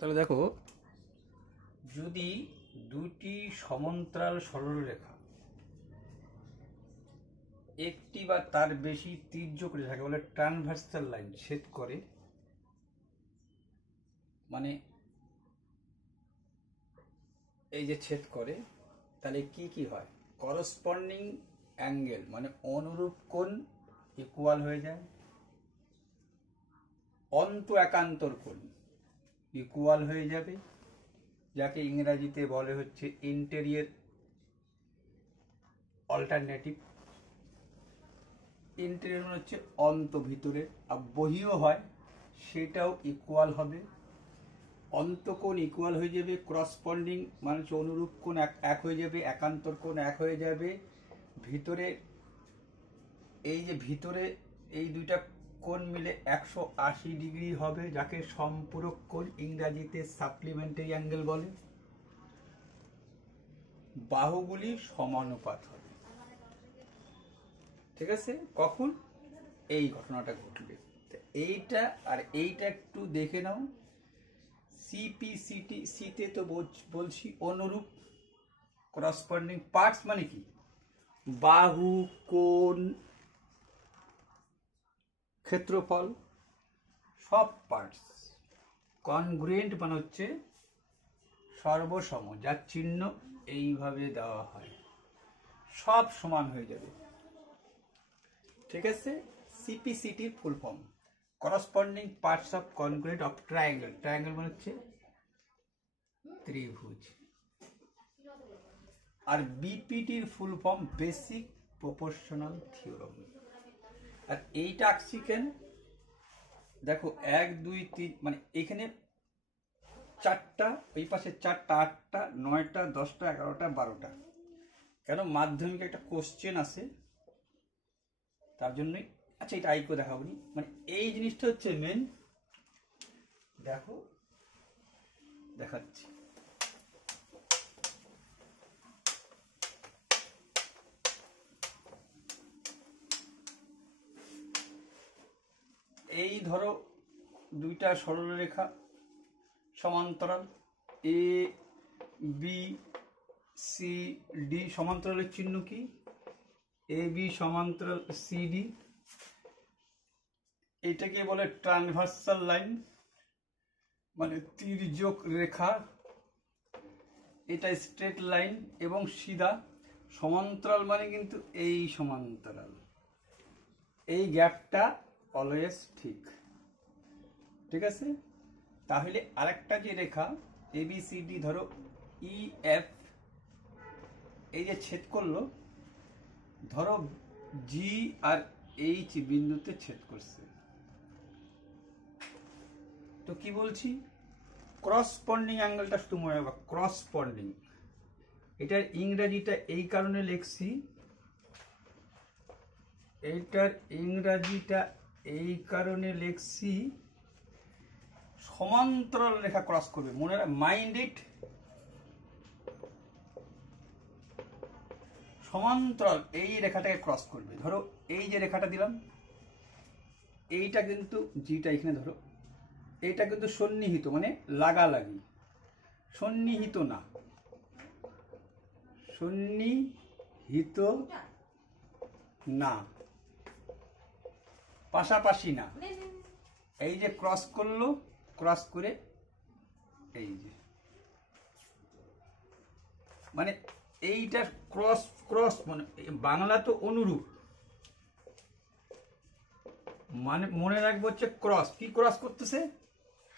তাহলে দেখো, যদি দুটি সমান্তরাল সরলরেখা একটি বা তার বেশি তির্যক রেখাকে বলে ট্রান্সভার্সাল লাইন ছেদ করে, মানে এই যে ছেদ করে, তাহলে কি কি হয়? করসপন্ডিং অ্যাঙ্গেল মানে অনুরূপ কোণ ইকুয়াল হয়ে যায়, অন্ত একান্তর কোণ ইকুয়াল হয়ে যাবে, যাকে ইংরেজিতে বলে হচ্ছে ইন্টেরিয়র অল্টারনেটিভ। ইন্টেরিয়র মানে হচ্ছে অন্ত ভিতরে, আর বহিও হয়, সেটাও ইকুয়াল হবে। অন্তকোণ ইকুয়াল হয়ে যাবে, করসপন্ডিং মানে হচ্ছে অনুরূপ কোণ এক হয়ে যাবে, একান্তর কোণ এক হয়ে যাবে। ভিতরে এই যে ভিতরে এই দুইটা কোণ মিলে 180 ডিগ্রি হবে, যাকে সম্পূরক কোণ ইংরাজিতে সাপ্লিমেন্টারি অ্যাঙ্গেল বলে। বাহুগুলি সমানুপাত হবে। ঠিক আছে? কখন এই ঘটনাটা ঘটবে, এইটা আর এইটা একটু দেখে নাও। সিপিসিটি সিতে তো বলছি অনুরূপ, করসপন্ডিং পার্টস মানে কি? বাহু, কোণ, ক্ষেত্রফল, সব পার্টস। কনগ্রুয়েন্ট মানে হচ্ছে সর্বসম, যার চিহ্ন এইভাবে দেওয়া হয়, সব সমান হয়ে যাবে। ঠিক আছে? সিপিসিটির full form corresponding parts of congruent of triangle. Triangle মানে হচ্ছে ত্রিভুজ। আর বিপিটির full form basic proportional theorem. আর এইটা আঁকছি কেন? দেখো 1 2 3 মানে এখানে 4টা, ওই পাশে 4টা, 8টা, 9টা, 10টা, 11টা, 12টা। কেন? মাধ্যমিকে একটা কোশ্চেন আছে, তার জন্যই। আচ্ছা, এটা আইকো দেখাবো নি, মানে এই জিনিসটা হচ্ছে মেন। দেখো দেখাচ্ছি। এই ধরো দুইটা সরলরেখা সমান্তরাল, এ বি সি ডি। সমান্তরালের চিহ্ন কি? এ বি সমান্তরাল সি ডি। এটাকে বলে ট্রান্সভার্সাল লাইন, মানে তির্যক রেখা। এটা স্ট্রেট লাইন এবং সিধা। সমান্তরাল মানে কিন্তু এই সমান্তরাল, এই গ্যাপটা অলওয়েজ ঠিক। ঠিক আছে? তাহলে আরেকটা যে রেখা এ বি সি ডি, ধরো ই এফ, এই যে ছেদ করলো, ধরো জি আর এইচ বিন্দুতে ছেদ করছে, তো কি বলছি? করসপন্ডিং অ্যাঙ্গেলটা শুধু মনে রাখবা, করসপন্ডিং। এটার ইংরাজিটা এই কারণে লিখছি, এইটার ইংরাজিটা এই কারণে লিখছি, সমান্তরাল রেখা ক্রস করবে, মনে রাখ, মাইন্ড ইট। সমান্তরাল এই রেখাটাকে ক্রস করবে। ধরো এই যে রেখাটা দিলাম, এইটা কিন্তু জিটা এখানে ধরো, এইটা কিন্তু সন্নিহিত মানে লাগালাগি, সন্নিহিত না, সন্নিহিত না, পাশাপাশি না। এই যে ক্রস করলো, ক্রস করে এই যে, মানে এইটার ক্রস ক্রস মানে বাংলা তো অনুরূপ, মানে মনে রাখবো হচ্ছে ক্রস। কি ক্রস করতেছে?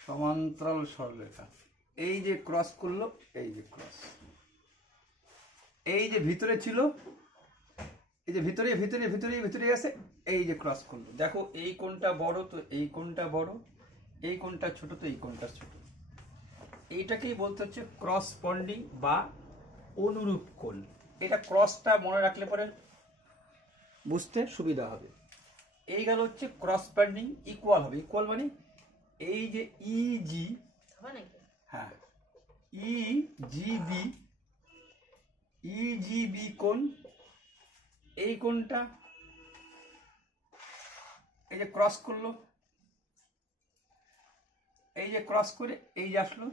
সমান্তরাল সরলরেখা। এই যে ক্রস করলো, এই যে ক্রস, এই যে ভিতরে ছিল, এই যে ভিতরে ভিতরে ভিতরে ভিতরে আছে, এই যে ক্রস করলো। দেখো এই কোণটা বড়, তো এই কোণটা বড়, এই কোণটা ছোট, তো এই কোণটা ছোট। এইটাকেই বলতে হচ্ছে করসপন্ডিং বা অনুরূপ কোণ। এটা ক্রসটা মনে রাখলে পরে বুঝতে সুবিধা হবে। এই গেল হচ্ছে করসপন্ডিং, ইকুয়াল হবে। ইকুয়াল মানে এই যে ইজি, হ্যাঁ ইজিবি, ইজিবি কোণ, এই কোণটা এই যে ক্রস করলো, এই যে ক্রস করে এই যে আসলো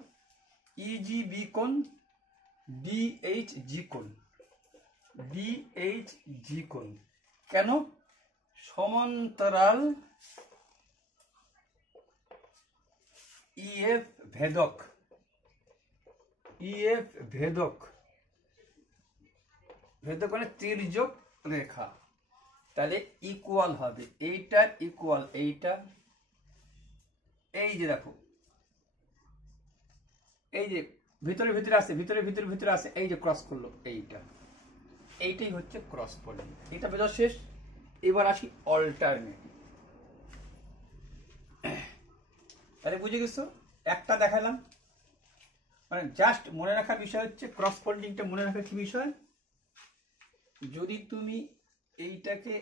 ইজি বি কোণ, ডিএইচ জি কোণ, ডিএইচ জি কোণ। কেন? সমান্তরাল ইএফ ভেদক, ইএফ ভেদক, ভেদক মানে তির্যক রেখা। তাহলে ইকুয়াল হবে এইটার ইকুয়াল এইটা। এই যে দেখো, এই যে ভিতরে ভিতরে আসে, ভিতরে ভিতরে ভিতরে আসে, এই যে ক্রস করলো এইটা, এইটাই হচ্ছে ক্রস পলিং। এটা বোঝা শেষ। এবার আসি অল্টারনেটিভ। তাহলে বুঝে গেছো, একটা দেখালাম। মানে জাস্ট মনে রাখার বিষয় হচ্ছে ক্রস পলিংটা মনে রাখার কি বিষয়, যদি তুমি এইটাকে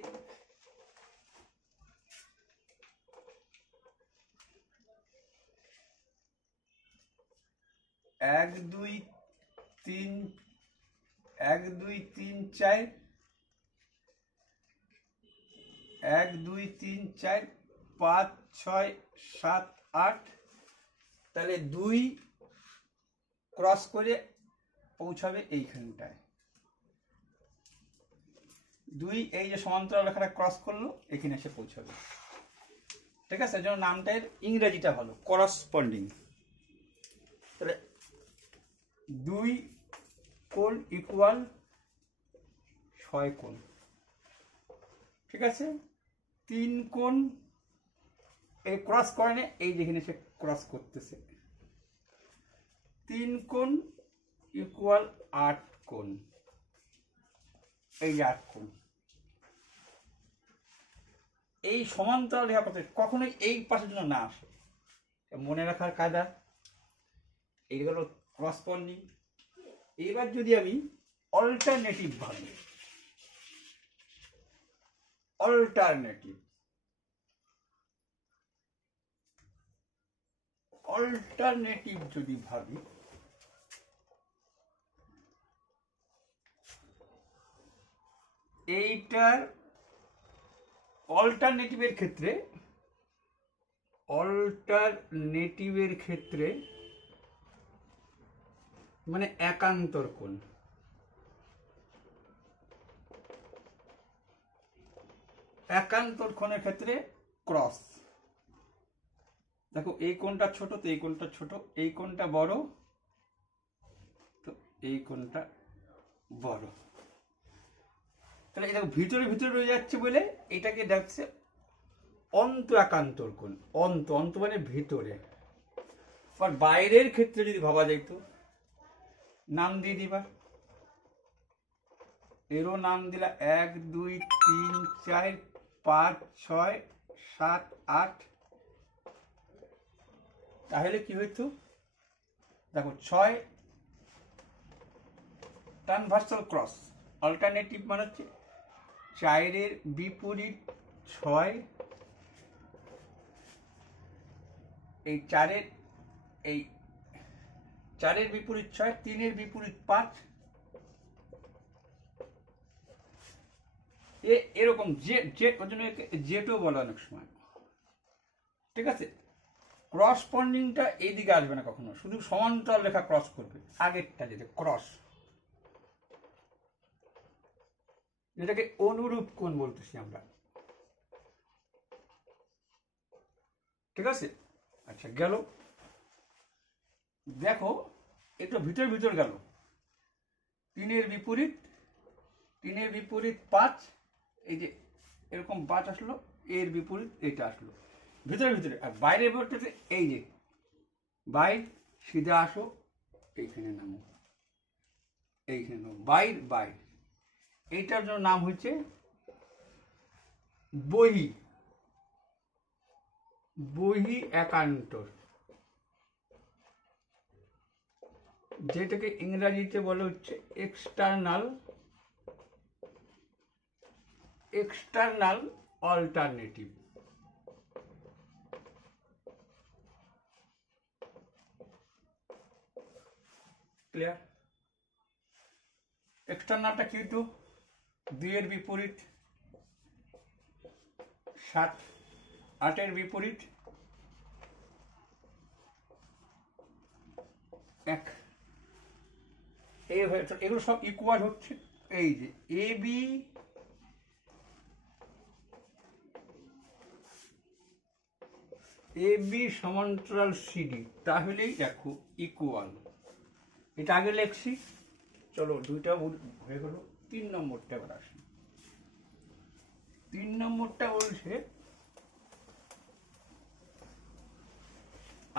এক দুই তিন 1 2 3 4 1 2 3 4 5 6 7 8, তাহলে 2 ক্রস করে পৌঁছাবে এইখানটায়। 2 এই যে সমান্তরাল রেখাটা ক্রস করলো, এখানে এসে পৌঁছাবে। ঠিক আছে, এর জন্য নামটার ইংরেজিটা ভালো, করসপন্ডিং। তাহলে 2 কোণ ইকুয়াল 6 কোণ। ঠিক আছে, 3 কোণ এই ক্রস করে না, এই যেখানে সে ক্রস করতেছে। 3 কোণ ইকুয়াল 8 কোণ, এই যে 8 কোণ। এই সমান্তরাল রেখা কখনোই এই পাশের জন্য না আসে, মনে রাখার কায়দা। এই হলো করসপন্ডিং। এবার যদি আমি অল্টারনেটিভ ভাবি, অল্টারনেটিভ, অল্টারনেটিভ যদি ভাবি, এইটার অল্টারনেটিভের ক্ষেত্রে, অল্টারনেটিভের ক্ষেত্রে মানে একান্তর কোণ, একান্তর কোণের ক্ষেত্রে ক্রস। দেখো এই কোণটা ছোট, তো এই কোণটা ছোট, এই কোণটা বড়, তো এই কোণটা বড়। তাহলে এটা ভিতরে ভিতরে রয়ে যাচ্ছে বলে এটাকে দেখছে অন্ত একান্তর কোণ। অন্ত, অন্ত মানে ভিতরে। আর বাইরের ক্ষেত্রে যদি ভাবা যাইতো, নাম দিয়ে দিবা, এরও নাম দিলা 1 2 3 4 5 6 7 8। তাহলে কি হইতো, দেখো 6 ট্রান্সভার্সাল ক্রস। অল্টারনেটিভ মানে হচ্ছে 4-এর বিপরীত 6, এই 4-এর, এই 4-এর বিপরীত 6, 3-এর বিপরীত 5, এরকম জেড, ওর জন্য জেটও বলে অনেক সময়। ঠিক আছে, করসপন্ডিংটা এইদিকে আসবে না কখনো, শুধু সমান্তরাল রেখা ক্রস করবে। আগেরটা যেটা ক্রস, যেটাকে অনুরূপ কোণ বলতেছি আমরা। ঠিক আছে, আচ্ছা গেল। দেখো একটু ভিতর ভিতর গেল, 3-এর বিপরীত, 3-এর বিপরীত 5, এই যে এরকম 5 আসলো, এর বিপরীত এটা আসলো ভিতরে ভিতরে। আর বাইরে বলতেছে এই যে বাইর, সিধা আসো, এইখানে নামো, এইখানে নামো, বাইর বাইর। এইটার জন্য নাম হচ্ছে বহি, বহি একান্তর, যেটাকে ইংরেজিতে বলে হচ্ছে এক্সটার্নাল, এক্সটার্নাল অল্টারনেটিভ। ক্লিয়ার? এক্সটার্নালটা কি হইতো, 2-এর বিপরীত 7, 8-এর বিপরীত 1 এই হয়ে, এগুলো সব ইকুয়াল হচ্ছে। এই যে এবি সমান্তরাল সিডি, তাহলেই দেখো ইকুয়াল। এটা আগে লিখছি, চলো দুইটা হয়ে গেল। 3 নম্বরটা এবার আসি। 3 নম্বরটা বলছে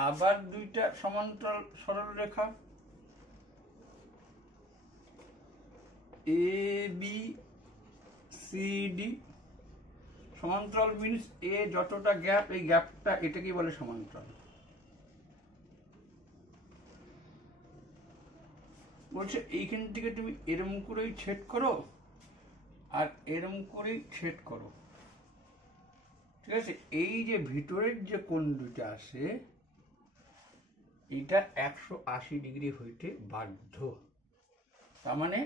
আবার দুইটা সমান্তরাল সরল রেখা এ বি সি ডি। সমান্তরাল মিনস এ যতটা গ্যাপ, এই গ্যাপটা এটাকেই বলে সমান্তরাল। বলছে এইখান থেকে তুমি এরম করেই ছেদ করো আর এরম করেই ছেদ করো, ঠিক আছে। এই যে ভিতরের যে কোণ দুইটা আছে এটা 180 ডিগ্রি হইতে বাধ্য। তার মানে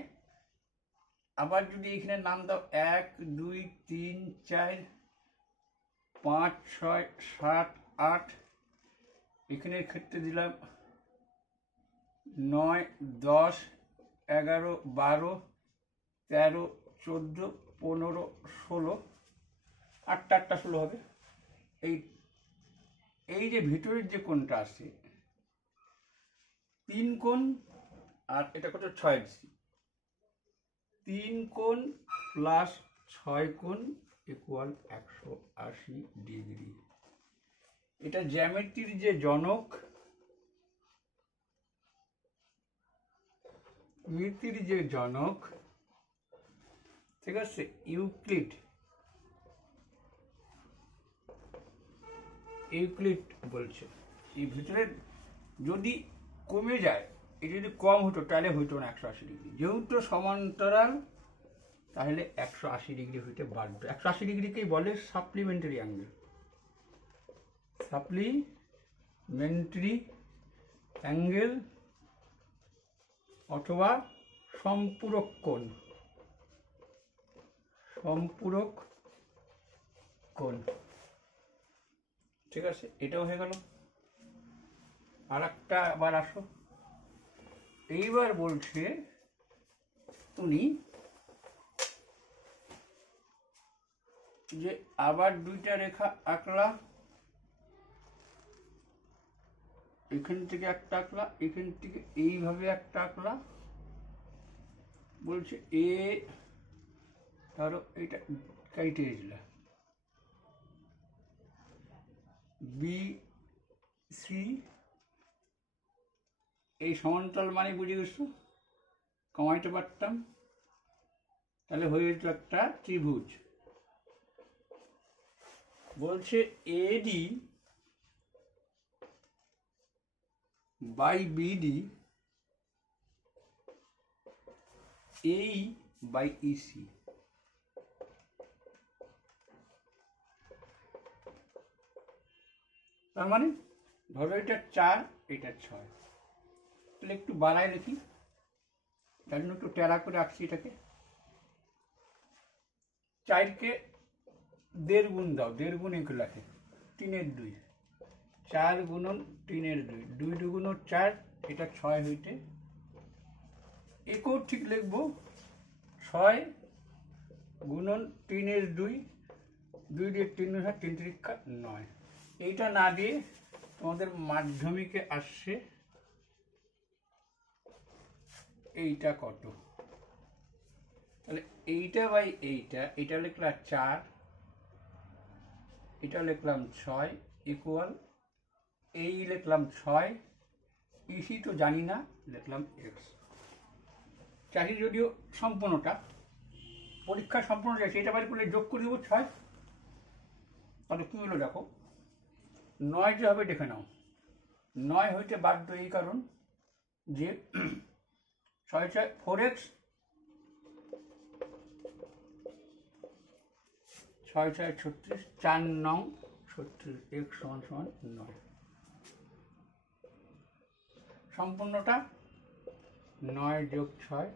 আবার যদি এখানে নাম দাও 1 2 3 4 5 6 7 8, এখানের ক্ষেত্রে দিলাম 9 10 11 12 13 14 15 16, 8টা 8টা 16 হবে। এই যে ভিতরের যে কোণটা আছে 3 কোণ আর এটা কত 6 ডিগ্রি, 3 কোণ প্লাস 6 কোণ ইকুয়াল 180 ডিগ্রি। এটা জ্যামিতির যে জনক, মিতির যে জনক, ঠিক আছে, ইউক্লিড বলছে এই ভিতরে যদি কমে যায়, এটা যদি কম হতো তাহলে হইতো না 180 ডিগ্রি। যেহেতু সমান্তরাল তাহলে 180 ডিগ্রি হইতে বাধ্য। 180 ডিগ্রিকেই বলে সাপ্লিমেন্টারি অ্যাঙ্গেল, সাপ্লিমেন্টারি অ্যাঙ্গেল অথবা সম্পূরক কোণ, সম্পূরক কোণ, ঠিক আছে। এটাও হয়ে গেল। আর একটা আবার আসো, এইবার বলছে তুমি যে আবার দুইটা রেখা আঁকলা, এখান থেকে একটা আঁকলা, এখান থেকে এইভাবে একটা আঁকলা। বলছে এ ধরো এটা কেটে দিলা, বি সি, এই সমান্তরাল মানে বুঝে গেছো, কমাইতে পারতাম, তাহলে হয়ে যেত একটা ত্রিভুজ। বলছে এডি বাই বিডি এই বাই ইসি। তার মানে ধরো এটা 4, এটা 6, তাহলে একটু বাড়ায় লিখি, তার জন্য একটু টেরা করে রাখছি এটাকে। 4কে 1.5 গুণ দাও, 1.5 গুণ এগুলো লাগে 3 2, 4 গুণন 3 2, 2 2 4, এটা 6 হইতে। একেও ঠিক লিখবো, 6 গুণন 3 2, 2 দিয়ে 3 হয় 3 3 9। এইটা না দিয়ে তোমাদের মাধ্যমিকে আসছে এইটা কত, তাহলে এইটা বাই এইটা, এটা লিখলাম 4, এটা লিখলাম 6 ইকুয়াল, এই লিখলাম 6, ইসি তো জানি না, লিখলাম এক্স। চাকরি যদিও সম্পূর্ণটা পরীক্ষা সম্পূর্ণ যাচ্ছে, এটা বাড়ি করলে যোগ করে দেবো 6, তাহলে কী হলো দেখো 9 যে হবে দেখে নাও। 9 হইতে বাধ্য এই কারণ যে 6 6 4x, 6 6 36, 4 9 36, x সমান সমান 9। সম্পূর্ণটা 9 যোগ 6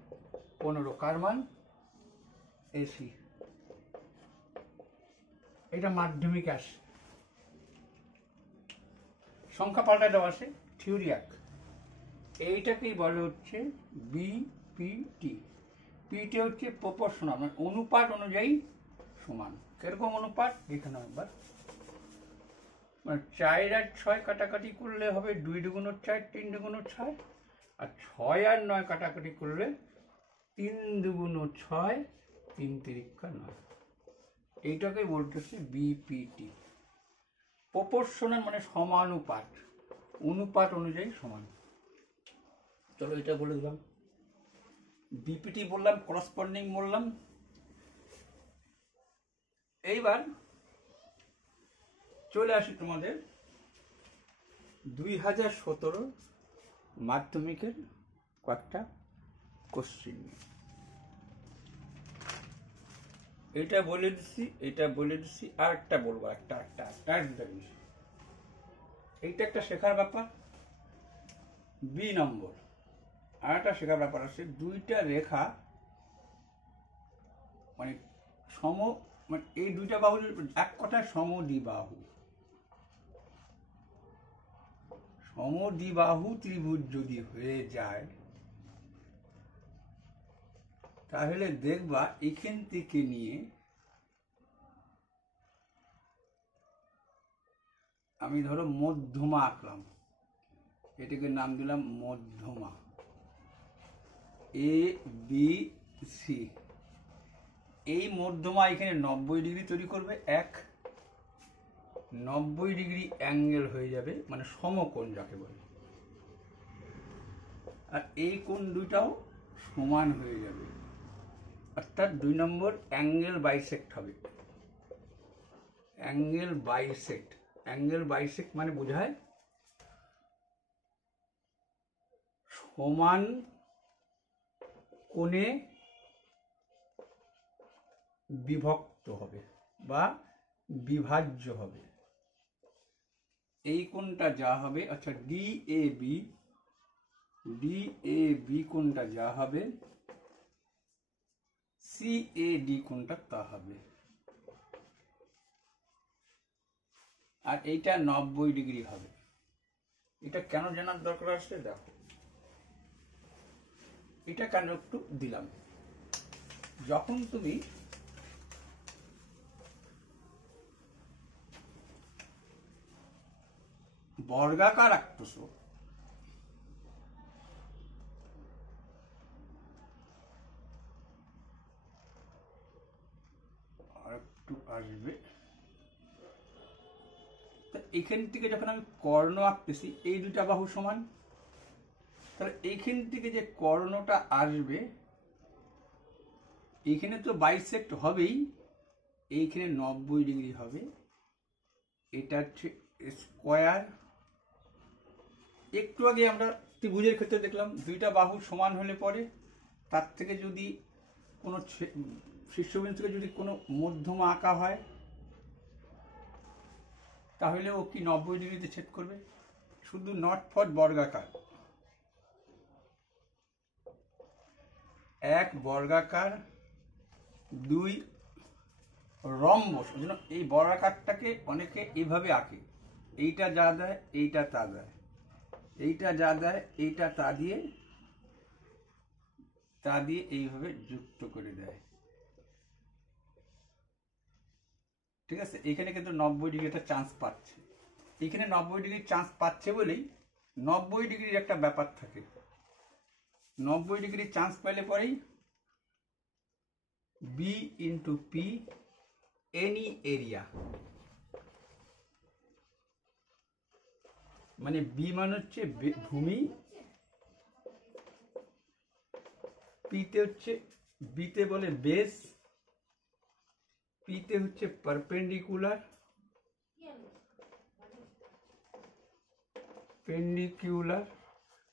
15, কার মান এসি। এটা মাধ্যমিক আসে, সংখ্যা পাল্টা দেওয়া আছে, থিওরি 1। এইটাকেই বলে হচ্ছে বিপিটি। পিটি হচ্ছে প্রপোর্শনাল, মানে অনুপাত অনুযায়ী সমান। কিরকম অনুপাত এখানে একবার, মানে 4 আর 6 কাটাকাটি করলে হবে 2 দুগুণ 4 3 দুগুণ 6, আর 6 আর 9 কাটাকাটি করলে 3 দুগুণ 6 3 তিরিক্ষা 9। এইটাকে বলতেছে বিপিটি। প্রপোর্শনাল মানে সমানুপাত, অনুপাত অনুযায়ী সমান। চলো এটা বলে দিলাম। বিপিটি বললাম, করসপন্ডিং বললাম। এইবার চলে আসি তোমাদের 2017 মাধ্যমিকের কয়েকটা কোশ্চিন। এটা বলে দিচ্ছি, আর একটা বলবো, একটা জিনিস। এইটা একটা শেখার ব্যাপার। বি নম্বর আর একটা শেখার ব্যাপার আছে। দুইটা রেখা মানে মানে এই দুইটা বাহু এক কথায় সমদ্বিবাহু। সমদ্বিবাহু ত্রিভুজ যদি হয়ে যায় তাহলে দেখবা এখান থেকে নিয়ে আমি ধরো মধ্যমা আঁকলাম, এটাকে নাম দিলাম মধ্যমা, এ বি সি। এই মধ্যমা এখানে 90 ডিগ্রি তৈরি করবে, 90 ডিগ্রি অ্যাঙ্গেল হয়ে যাবে, মানে সমকোণ যাকে বলে। আর এই কোণ দুটাও সমান হয়ে যাবে, অর্থাৎ 2 নম্বর অ্যাঙ্গেল বাইসেক্ট হবে। অ্যাঙ্গেল বাইসেক্ট মানে বোঝায় সমান কোণে বিভক্ত হবে বা বিভাজ্য হবে। এই কোণটা যা হবে, আচ্ছা ডিএবি কোণটা যা হবে, সিএডি কোণটা তা হবে। আর এইটা 90 ডিগ্রি হবে। এটা কেন জানার দরকার আছে দেখো, এটা কেন একটু দিলাম। যখন তুমি বর্গাকার আঁকতেছো, আর একটু আসবে, এখান থেকে যখন আমি কর্ণ আঁকতেছি, এই দুটা বাহু সমান, তাহলে এইখান থেকে যে কর্ণটা আসবে এইখানে তো বাইসেক্ট হবেই, এইখানে 90 ডিগ্রি হবে। এটা হচ্ছে স্কোয়ার। একটু আগে আমরা ত্রিভুজের ক্ষেত্রে দেখলাম দুইটা বাহু সমান হলে পরে তার থেকে যদি কোনো শীর্ষবিন্দু থেকে যদি কোনো মধ্যমা আঁকা হয় তাহলে ও কি 90 ডিগ্রিতে ছেদ করবে, শুধু নট ফর বর্গাকার। এক বর্গাকার, দুই রম্বস। ওই জন্য এই বর্গাকারটাকে অনেকে এইভাবে আঁকে, এইটা যা দেয় এইটা তা দেয়, এইটা যা দেয় এইটা তা দিয়ে এইভাবে যুক্ত করে দেয়। ঠিক আছে, এখানে কিন্তু 90 ডিগ্রি একটা চান্স পাচ্ছে। এখানে 90 ডিগ্রি চান্স পাচ্ছে বলেই 90 ডিগ্রির একটা ব্যাপার থাকে। 90 ডিগ্রি চান্স পেলে পরেই B into P any area, মানে বি মানে হচ্ছে ভূমি, পিতে হচ্ছে, বিতে বলে বেস, পিতে হচ্ছে পারপেন্ডিকুলার,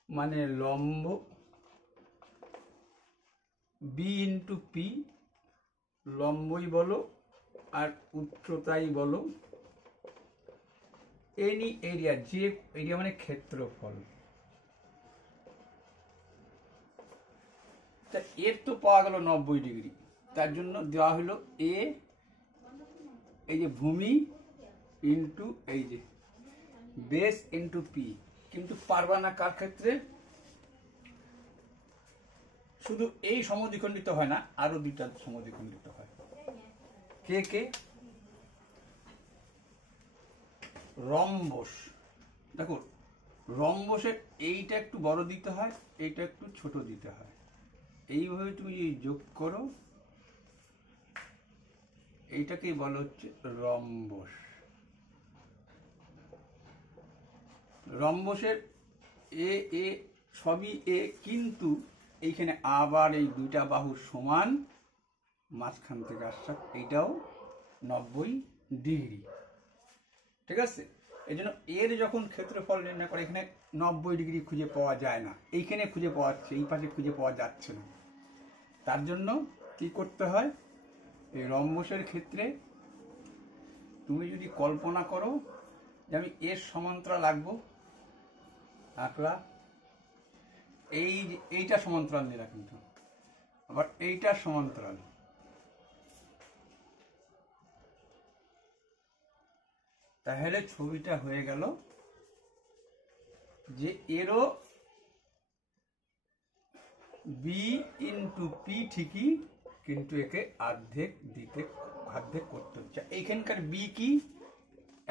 মানে লম্ব, বি ইন্টু পি লম্বই বলো আর উচ্চতাই বলো, এনি এরিয়া, যে এরিয়া মানে ক্ষেত্রফল। তা এর তো পাওয়া গেল 90 ডিগ্রি, তার জন্য দেওয়া হলো এ, এই যে ভূমি ইন্টু এই যে বেস ইন্টু পি। কিন্তু পারবা না কার ক্ষেত্রে, শুধু এই সমদ্বিখণ্ডিত হয় না, আরো দুইটা সমদ্বিখণ্ডিত হয়। কে কে? রম্বস। দেখো রম্বসের এইটা একটু বড় দিতে হয়, এইটা একটু ছোট দিতে হয়। এইভাবে তুমি যোগ করো, এইটাকেই বলা হচ্ছে রম্বস। রম্বসের এ এ সবই এ, কিন্তু এইখানে আবার এই দুইটা বাহু সমান, মাঝখান থেকে আসছে এইটাও 90 ডিগ্রি। ঠিক আছে, এই জন্য এর যখন ক্ষেত্রফল নির্ণয় করে এখানে 90 ডিগ্রি খুঁজে পাওয়া যায় না, এইখানে খুঁজে পাওয়া যাচ্ছে, এই পাশে খুঁজে পাওয়া যাচ্ছে না। তার জন্য কি করতে হয়, এই রম্বসের ক্ষেত্রে তুমি যদি কল্পনা করো যে আমি এর সমান্তরাল আঁকবো, আঁকলা, এইটা সমান্তরাল নিলা, কিন্তু আবার এইটা সমান্তরাল, তাহলে ছবিটা হয়ে গেল যে এরও বি ইন্টু পি ঠিকই, কিন্তু একে অর্ধেক করতে হচ্ছে। এইখানকার বি কি?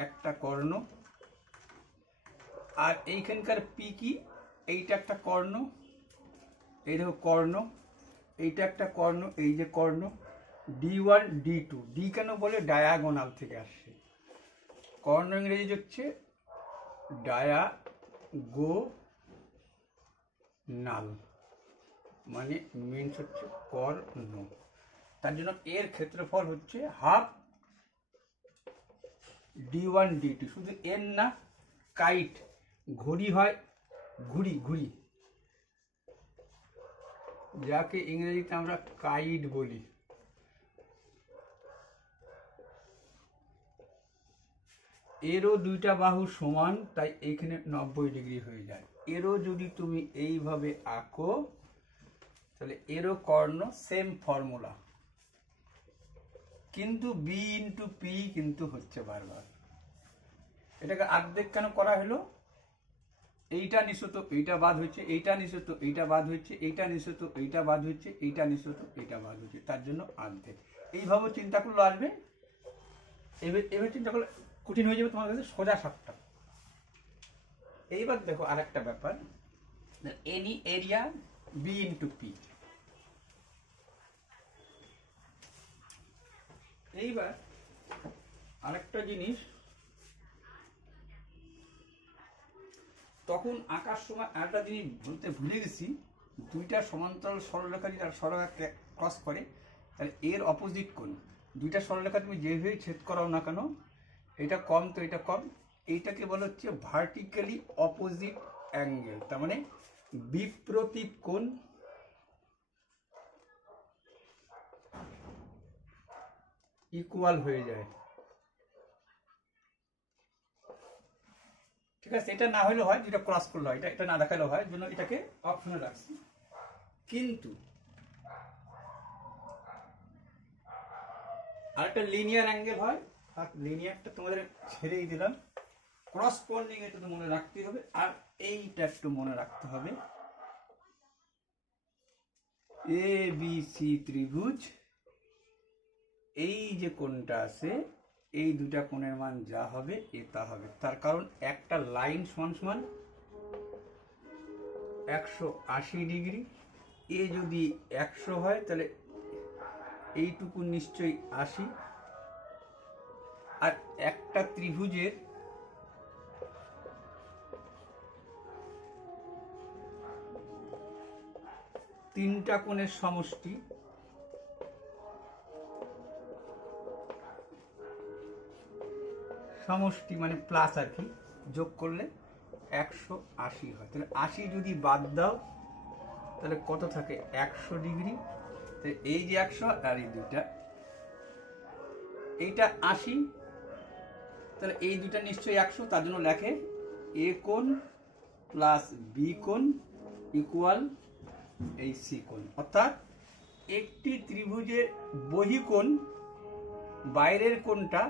একটা কর্ণ। আর এইখানকার পি কি? এইটা একটা কর্ণ, এই দেখো কর্ণ, এইটা একটা কর্ণ, এই যে কর্ণ। D1 D2, ডি কেন বলে? ডায়াগোনাল থেকে আসছে। কর্ণ ইংরেজি হচ্ছে ডায়াগোনাল, মানে মিনস হচ্ছে কর্ণ। তার জন্য এর ক্ষেত্রফল হচ্ছে হাফ D1 D2। শুধু এর না, কাইট, ঘড়ি হয়, ঘুড়ি, যাকে ইংরেজিতে আমরা কাইট বলি, এরও দুইটা বাহু সমান, তাই এইখানে 90 ডিগ্রি হয়ে যায়। এরও যদি তুমি এইভাবে আঁকো, তাহলে এরও কর্ণ, সেম ফর্মুলা, কিন্তু বি ইন্টু পি কিন্তু হচ্ছে বারবার। এটাকে অর্ধেক কেন করা হলো? এইটা নিঃসত এইটা বাদ হচ্ছে, এইটা নিঃসত এইটা বাদ হচ্ছে, এইটা নিঃসত এইটা বাদ হচ্ছে, এইটা নিঃসত এইটা বাদ হচ্ছে, তার জন্য অর্ধেক। এইভাবে চিন্তা করলে আসবে। এবার চিন্তা করলে কঠিন হয়ে যাবে তোমার কাছে, সোজা সাপটা। এইবার দেখো আর একটা ব্যাপার, any area B into P. এইবার আরেকটা জিনিস, তখন আঁকার সময় আরেকটা জিনিস বলতে ভুলে গেছি, দুইটা সমান্তরাল সরলরেখা যদি সরলরেখা ক্রস করে, তাহলে এর অপোজিট কোণ। দুইটা সরলরেখা তুমি যেভাবে ছেদ করাও না কেন, এটা কম তো এটা কম, এইটাকে বলা হচ্ছে ভার্টিক্যালি অপোজিট অ্যাঙ্গেল, তার মানে বিপরীত কোণ। ইকুয়াল হয়ে যায়। ঠিক আছে, এটা না হলেও হয়, যেটা ক্রস করলে হয়, এটা না দেখালেও হয়, জন্য এটাকে অপশনে রাখছি। কিন্তু আরেকটা লিনিয়ার অ্যাঙ্গেল হয়, আর লিনিয়ারটা তোমাদের ছেড়েই দিলাম, করসপন্ডিং এটা তো মনে রাখতে হবে। আর এইটা একটু মনে রাখতে হবে, এ বি সি ত্রিভুজ, এই যে কোণটা আছে, এই দুটা কোণের মান যা হবে এ তা হবে। তার কারণ একটা লাইন সমান সমান 180 ডিগ্রি। এ যদি 100 হয়, তাহলে এইটুকু নিশ্চয়ই 80। আর একটা ত্রিভুজের তিনটা কোণের সমষ্টি, মানে প্লাস আর কি, যোগ করলে 180 হয়। তাহলে 80 যদি বাদ দাও, তাহলে কত থাকে? 100 ডিগ্রি। এই যে 100 আর এই দুইটা, এইটা 80, তাহলে এই দুইটা নিশ্চয়ই 100। তার জন্য লেখে এ কোণ প্লাস বি কোণ ইকুয়াল এই সি কোণ। অর্থাৎ একটি ত্রিভুজের বহিকোণ, বাইরের কোণটা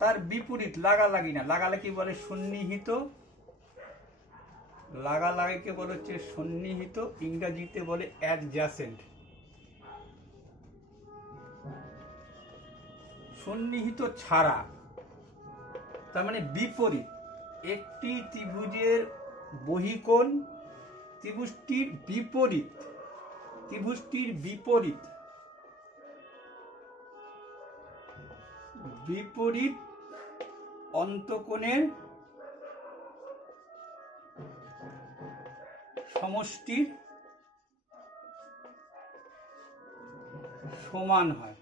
তার বিপরীত, লাগালাগি না, লাগালাগি বলে সন্নিহিত লাগালাগিকে বলে হচ্ছে সন্নিহিত, ইংরাজিতে বলে অ্যাডজাসেন্ট। সন্নিহিত ছাড়া তার মানে বিপরীত। একটি ত্রিভুজের বহিকোণ ত্রিভুজটির বিপরীত অন্তঃকোণের সমষ্টির সমান হয়।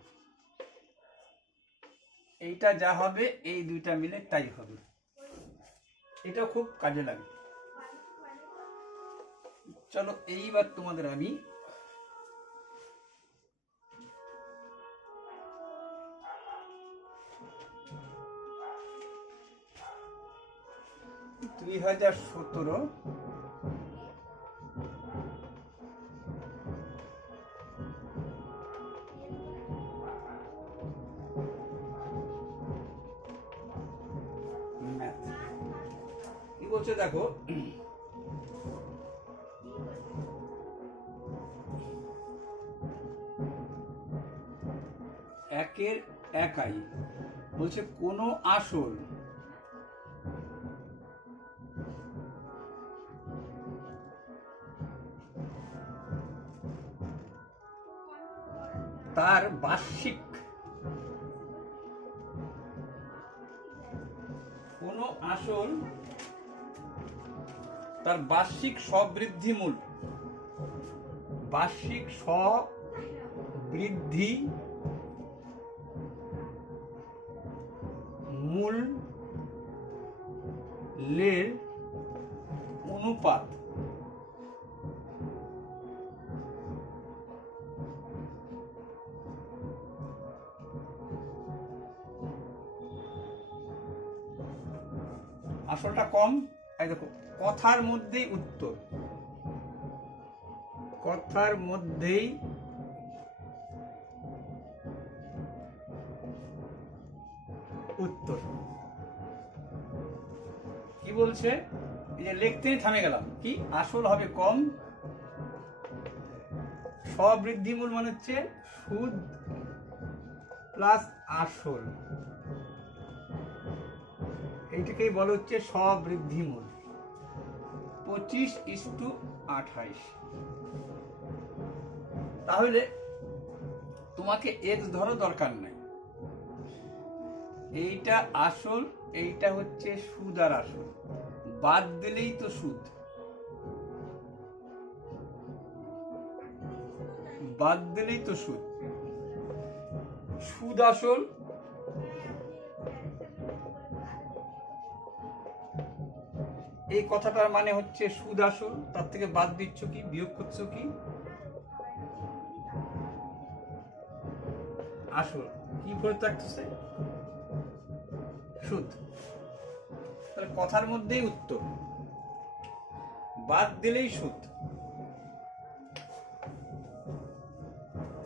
এইটা যা হবে এই দুইটা মিলে তাই হবে। এটা খুব কাজে লাগে। চলো এইবার তোমাদের আমি দুই 2017 ম্যাথ কি বলছে দেখো। একের একাই বলছে কোনো আসল তার বার্ষিক সবৃদ্ধি মূলের অনুপাত আসলটা কম। এই দেখো কথার মধ্যেই উত্তর, কি বলছে, এই যে লিখতেই থামে গেলাম। কি আসল হবে কম, সবৃদ্ধিমূল মানে হচ্ছে সুদ প্লাস আসল, এইটাকেই বলা হচ্ছে সবৃদ্ধিমূল। 25:28। তাহলে তোমাকে এক্স ধরো দরকার নাই, এইটা আসল, এইটা হচ্ছে সুদ আর আসল, বাদ দিলেই তো সুদ, সুদ আসল। এই কথাটার মানে হচ্ছে সুদ আসল, তার থেকে বাদ দিচ্ছ কি, বিয়োগ করছো কি আসল, কি করে থাকছে সুদ। তাহলে কথার মধ্যেই উত্তর, বাদ দিলেই সুদ।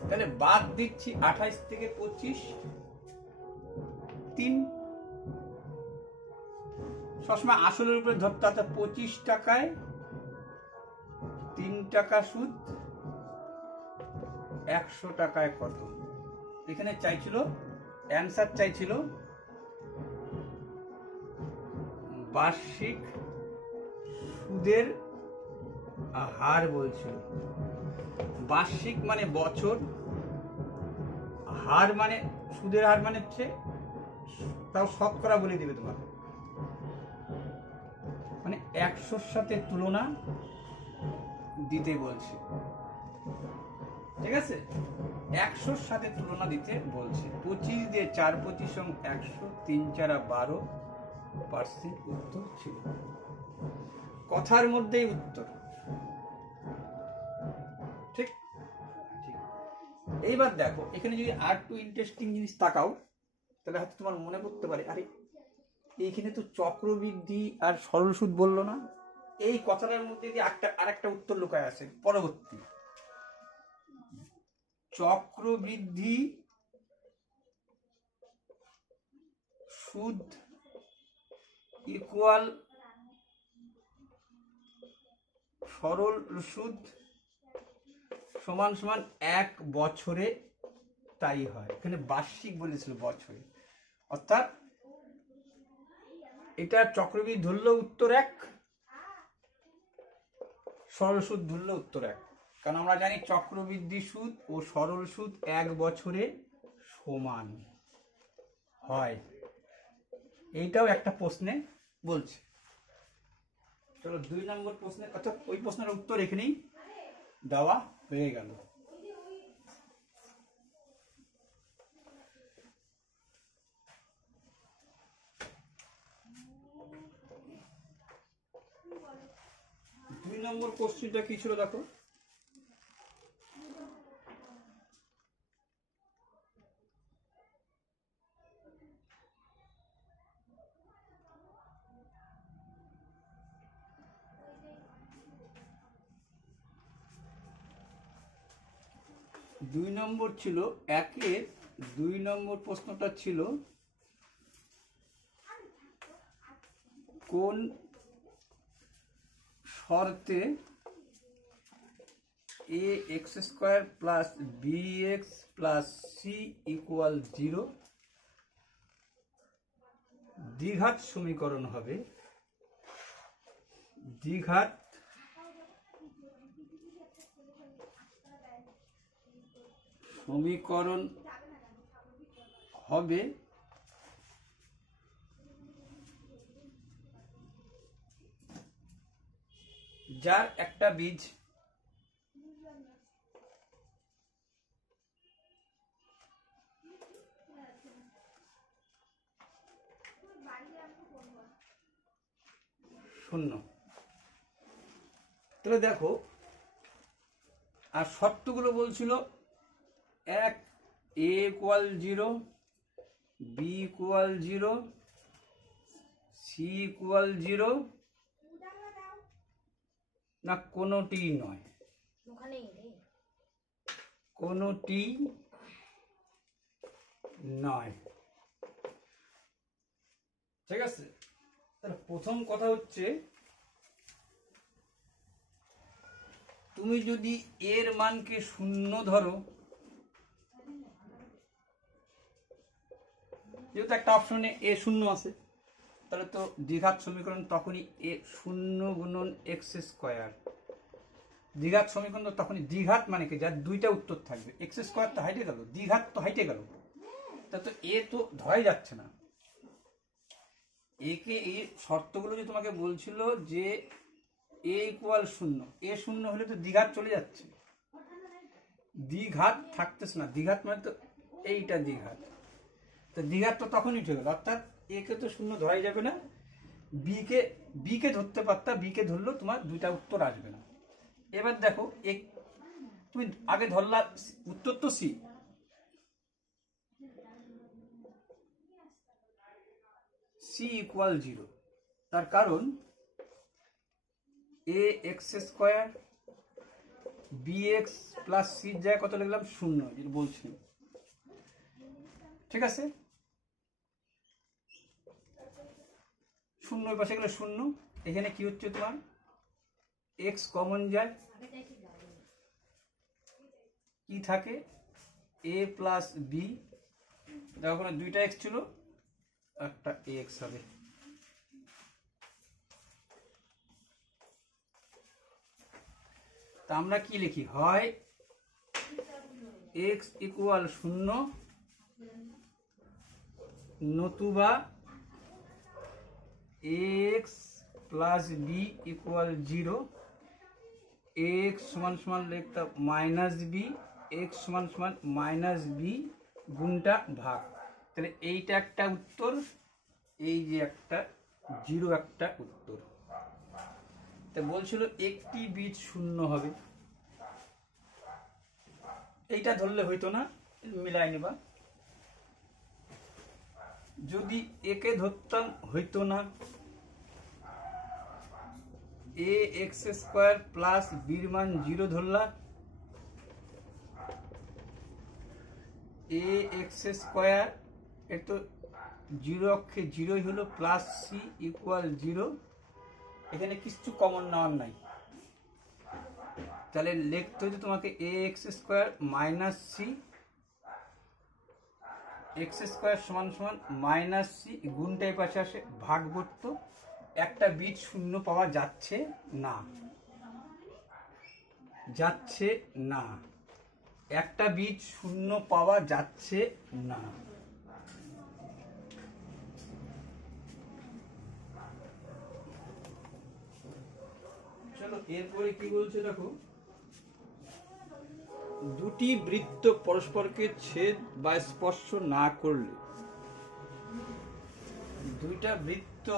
তাহলে বাদ দিচ্ছি 28 থেকে 25, 3। সবসময় আসলের উপরে ধরতে হবে। 25 টাকায় 3 টাকা সুদ, 100 টাকায় কত? এখানে চাইছিল অ্যান্সার, চাইছিল বার্ষিক সুদের হার বলছিল। বার্ষিক মানে বছর, হার মানে সুদের হার মানে হচ্ছে, তাও শতকরা বলে দিবে তোমার, মানে 100-র সাথে তুলনা দিতে বলছে। ঠিক আছে, 100-র সাথে তুলনা দিতে বলছে। 25 দিয়ে 4 25 100, 3 4 12% উত্তর ছিল। কথার মধ্যেই উত্তর। ঠিক। এইবার দেখো এখানে যদি আর একটু ইন্টারেস্টিং জিনিস তাকাও, তাহলে হয়তো তোমার মনে করতে পারে, আরে এইখানে তো চক্রবৃদ্ধি আর সরল সুদ বললো না, এই কথাটার মধ্যে যদি আরেকটা উত্তর লুকায় আছে পরবর্তী। চক্রবৃদ্ধি সুদ ইকুয়াল সরল সুদ সমান সমান 1 বছরে তাই হয়। এখানে বার্ষিক বলেছিল বছরে, অর্থাৎ এটা চক্রবৃদ্ধি ধরলেও উত্তর 1, সরল সুদ ধরলেও উত্তর 1। কারণ আমরা জানি চক্রবৃদ্ধি সুদ ও সরল সুদ 1 বছরে সমান হয়। এইটাও একটা প্রশ্নে বলছে। চলো 2 নম্বর প্রশ্নের কথা, ওই প্রশ্নের উত্তর এখানেই দেওয়া হয়ে গেল। দুই নম্বর কোশ্চেনটা কি ছিল দেখো। দুই নম্বর ছিল 1-এর 2 নম্বর প্রশ্নটা ছিল কোন শর্তে ax² plus bx plus c equal 0 দ্বিঘাত সমীকরণ হবে। দ্বিঘাত সমীকরণ হবে যার একটা বীজ শূন্য। তাহলে দেখো, আর শর্তগুলো বলছিল 1 a equal 0, b equal 0, c equal 0 না কোনোটি নয়, কোনোটি নয়। ঠিক আছে, তাহলে প্রথম কথা হচ্ছে তুমি যদি এর মানকে 0 ধরো, যেহেতু একটা অপশনে a 0 আছে, তাহলে তো দ্বিঘাত সমীকরণ তখনই a 0 গুণন x²। দ্বিঘাত সমীকরণ তখনই, দ্বিঘাত মানে কি যার 2টা উত্তর থাকবে, x² তো হাইটে গেল, দ্বিঘাত তো হাইটে গেল, তা তো a তো ধরাই যাচ্ছে না। একে এই শর্তগুলো যে তোমাকে বলছিল যে a ইকুয়াল 0, a 0 হলে তো দ্বিঘাত চলে যাচ্ছে, দ্বিঘাত থাকতেছে না। দ্বিঘাত মানে তো এইটা দ্বিঘাত, তো দ্বিঘাত তো তখনই উঠে গেল, অর্থাৎ a কে তো 0 ধরাই যাবে না। b কে ধরতে পারতা, b কে ধরলেও তোমার 2টা উত্তর আসবে না। এবার দেখো, তুমি আগে ধরলা উত্তর তো c, c ইকুয়াল 0, তার কারণ ax² bx প্লাস c জায়গায় কত লিখলাম 0, যেটা বলছি। ঠিক আছে, 0 ওই পাশে গেলে 0, এখানে কি হচ্ছে তোমার x কমন যায়, কি থাকে a প্লাস b, দেখো ওখানে 2টা x ছিল, একটা ax হবে। তা আমরা কি লিখি, হয় x ইকুয়াল 0 নতুবা ax plus b equal 0, x সমান সমান লিখতাম মাইনাস b, x সমান সমান মাইনাস b গুণটা ভাগ। তাহলে এইটা একটা উত্তর, এই যে একটা 0 একটা উত্তর। তা বলছিল একটি বীজ 0 হবে, এইটা ধরলে হইতো না, মিলাই নিবা। যদি একে ধরতাম হইতো না, ax² প্লাস বির মান 0 ধরলা, ax² এর তো 0 অক্ষে 0ই হলো, প্লাস c ইকুয়াল 0, এখানে কিছু কমন নেওয়ার নাই, তাহলে লিখতে হচ্ছে তোমাকে ax square minus C x square সমান সমান মাইনাস সি, গুণটাই পাশে আসে, ভাগ করতো। একটা বিট শূন্য পাওয়া যাচ্ছে না, যাচ্ছে না, একটা বিট শূন্য পাওয়া যাচ্ছে না। চলো এরপরে কি বলছে দেখো, দুটি বৃত্ত পরস্পরকে ছেদ বা স্পর্শ না করলে, দুইটা বৃত্ত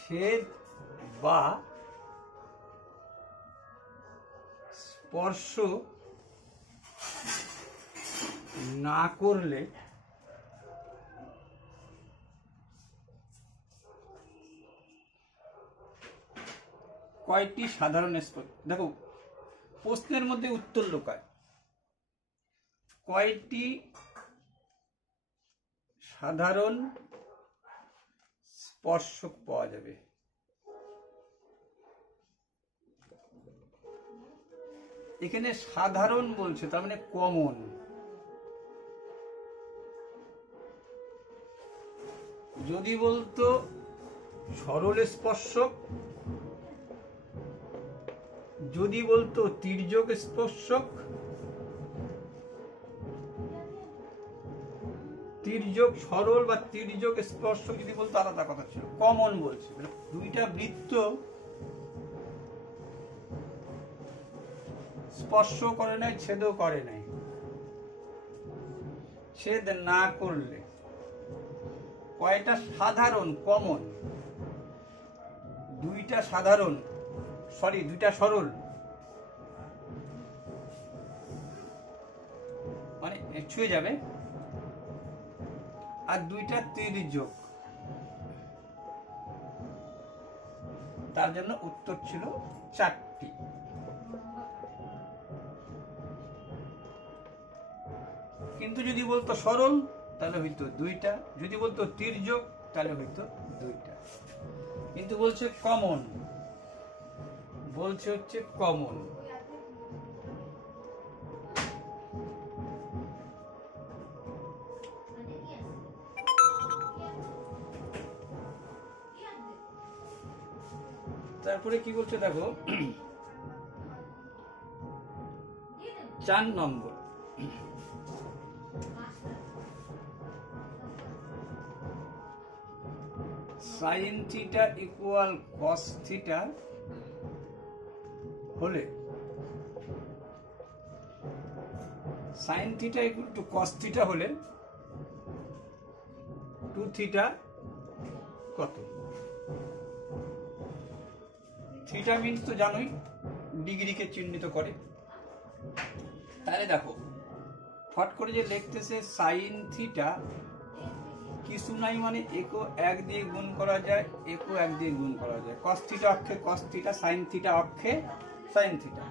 ছেদ বা স্পর্শ না করলে কয়টি সাধারণ স্পর্শ, দেখো প্রশ্নের মধ্যে উত্তর লুকায়, কয়টি সাধারণ স্পর্শক পাওয়া যাবে। এখানে সাধারণ বলছে, তার মানে কমন। যদি বলতো সরল স্পর্শক, যদি বলতো তির্যক স্পর্শক, তির্যক সরল বা তির্যক স্পর্শক যদি বলতো আলাদা কথা ছিল, কমন বলছে। দুইটা বৃত্ত স্পর্শ করে নাই, ছেদও করে নাই, ছেদ না করলে কয়টা সাধারণ, কমন, দুইটা সাধারণ, সরি দুইটা সরল, মানে ছুঁয়ে যাবে, আর দুইটা তির্যক, তার জন্য উত্তর ছিল 4টি। কিন্তু যদি বলতো সরল তাহলে হইতো 2টা, যদি বলতো তির্যক তাহলে হইতো 2টা। কিন্তু বলছে কমন, বলছে হচ্ছে কমন। তারপরে কি বলছে দেখো 4 number, sine theta equal cos theta হলে, sine theta equal to cos theta হলে 2 থিটা কত? থিটা মিনস তো জানোই ডিগ্রিকে চিহ্নিত করে। তাহলে দেখো ফট করে যে লিখতেছে সাইন থিটা কিছু নাই, মানে একো 1 দিয়ে গুণ করা যায়, একো 1 দিয়ে গুণ করা যায়, কস থিটা অক্ষে কস থিটা, সাইন থিটা অক্ষে সাইন থিটা,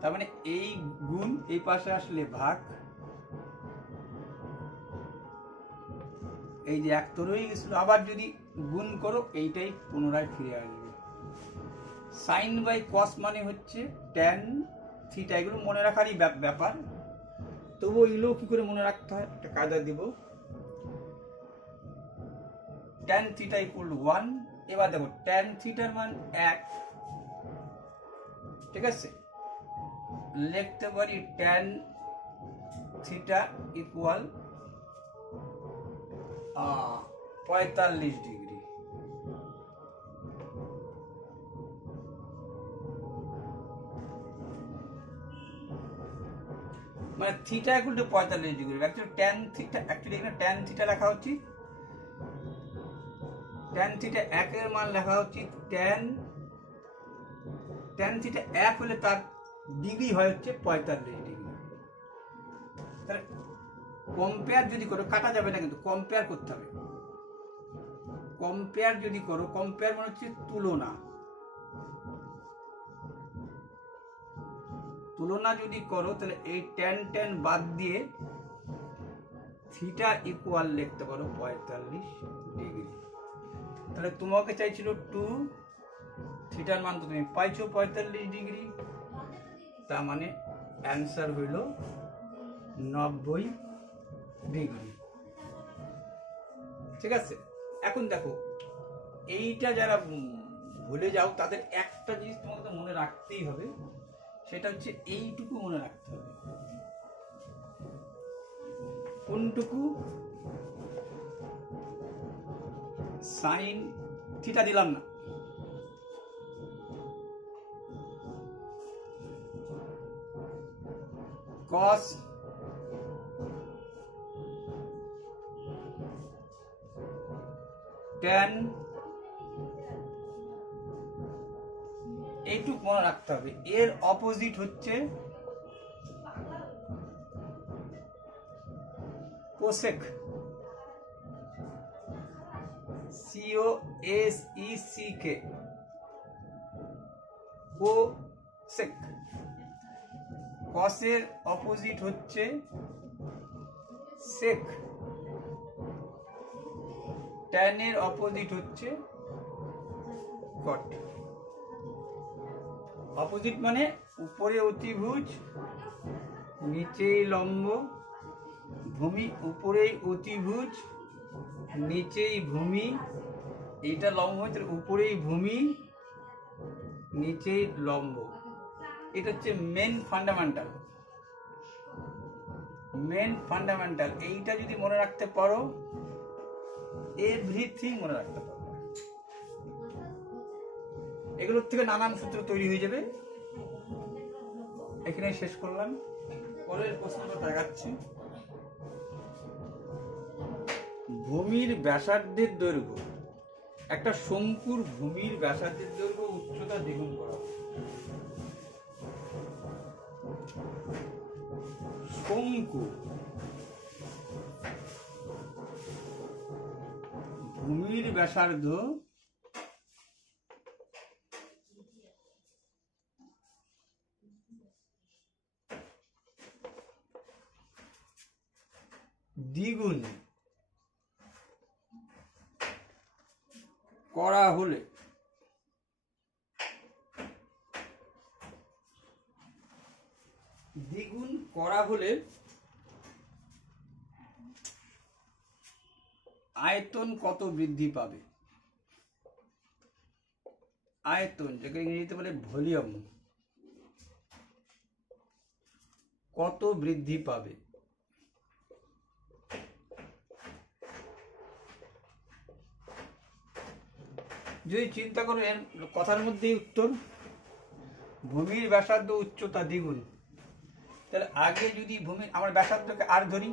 তার মানে এই গুণ এই পাশে আসলে ভাগ, এই যে 1 তো রয়ে গেছিল, আবার যদি গুণ করো এইটাই পুনরায় ফিরে আসবে। সাইন বাই কস মানে হচ্ছে ট্যান থিটা, এগুলো মনে রাখারই ব্যাপার, তবু এগুলো কি করে মনে রাখতে হয় একটা কায়দা দিব। ট্যান থিটা ইকুয়াল 1, এবার দেখো ট্যান থিটার মান 1, ঠিক আছে, লিখতে পারি ট্যান থিটা ইকুয়াল 45 ডিগ্রি। মানে theta equal two 45 degree, actually tan theta, actually এখানে ট্যান থিটা লেখা উচিত, ট্যান থিটা 1 এর মান লেখা উচিত ট্যান থিটা 1 হলে তার ডিগ্রি হয় হচ্ছে 45 ডিগ্রি। তাহলে কম্পেয়ার যদি করো, কাটা যাবে না কিন্তু কম্পেয়ার করতে হবে, কম্পেয়ার যদি করো, কম্পেয়ার মানে হচ্ছে তুলনা, তুলনা যদি করো তাহলে এই tan বাদ দিয়ে থিটা ইকুয়াল লিখতে পারো 45 ডিগ্রি। তাহলে তোমাকে চাইছিল 2, থিটার মান তো তুমি পাইছো 45 ডিগ্রি, তার মানে অ্যান্সার হইল 90 ডিগ্রি। ঠিক আছে, এখন দেখো এইটা যারা ভুলে যাও তাদের একটা জিনিস তোমাকে মনে রাখতেই হবে, সেটা হচ্ছে এইটুকু মনে রাখতে হবে। কোনটুকু? সাইন থিটা দিলাম না, কস ট্যান, এইটুকু মনে রাখতে হবে। এর অপোজিট হচ্ছে কোসেক, COSEC, কোসেক। কসের অপোজিট হচ্ছে সেক, ট্যানের অপোজিট হচ্ছে কট। অপোজিট মানে উপরে অতিভুজ, নিচেই লম্ব, ভূমি উপরেই অতিভুজ, নিচেই ভূমি, এইটা লম্ব হচ্ছে উপরেই ভূমি, নিচেই লম্ব। এটা হচ্ছে মেন ফান্ডামেন্টাল। এইটা যদি মনে রাখতে পারো, এভরিথিং মনে রাখতে পারো। এগুলোর থেকে নানান সূত্র তৈরি হয়ে যাবে। এখানে শেষ করলাম, পরের প্রশ্নটা দেখাচ্ছি। ভূমির ব্যাসার্ধের দৈর্ঘ্য, একটা শঙ্কুর ভূমির ব্যাসার্ধের দৈর্ঘ্য উচ্চতা দ্বিগুণ করা। শঙ্কু ভূমির ব্যাসার্ধ দ্বিগুণ করা হলে আয়তন কত বৃদ্ধি পাবে? আয়তন, যাকে ইংরেজিতে বলে ভলিউম, কত বৃদ্ধি পাবে? যদি চিন্তা করো এর কথার মধ্যেই উত্তর, ভূমির ব্যাসার্ধ উচ্চতা দ্বিগুণ। তাহলে আগে যদি ভূমির, আমার ব্যাসার্ধকে আর ধরি,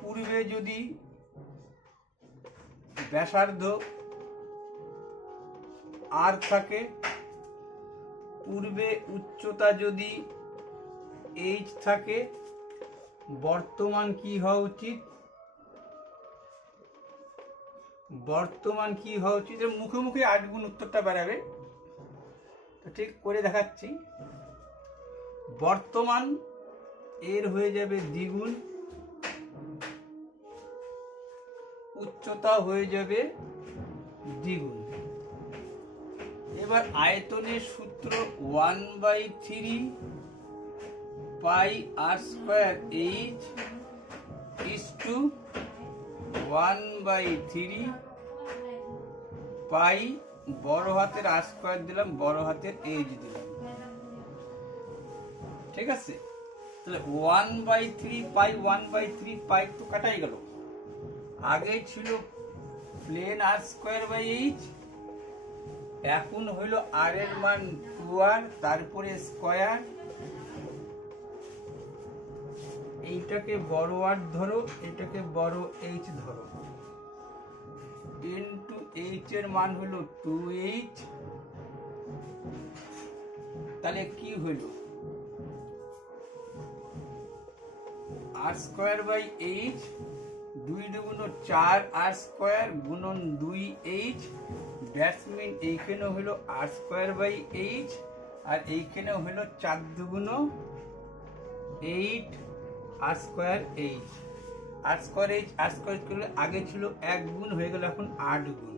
পূর্বে যদি ব্যাসার্ধ আর থাকে, পূর্বে উচ্চতা যদি h থাকে, বর্তমান কি হওয়া উচিত? মুখে মুখে 8 গুণ উত্তরটা বেরাবে। তো ঠিক করে দেখাচ্ছি। বর্তমান এর হয়ে যাবে দ্বিগুণ, উচ্চতা হয়ে যাবে দ্বিগুণ। এবার আয়তনের সূত্র 1/3 পাই r square h is to 1/3 পাই বড় হাতের r স্কয়ার দিলাম, বড় হাতের h দিলাম। ঠিক আছে, তাহলে 1/3 পাই 1/3 পাই তো কাটাই গেল। আগে ছিল plane r square by h, এখন হইল r এর মান 2r, তারপরে স্কয়ার। এইটাকে বড় r ধরো, এটাকে বড় h ধরো, ইনটু h এর মান হলো 2h। তাহলে কি হইল? r স্কয়ার বাই h, 2 দুগুণ 4 r স্কয়ার গুণন 2h, দ্যাটস মিন এইখানে হলো r স্কয়ার বাই h, আর এইখানে হলো 4 দুগুণ 8 আর স্কোয়ার এইচ, আর স্কোয়ার এইচ আর স্কোয়ার করলে আগে ছিল 1 গুণ, হয়ে গেল এখন 8 গুণ।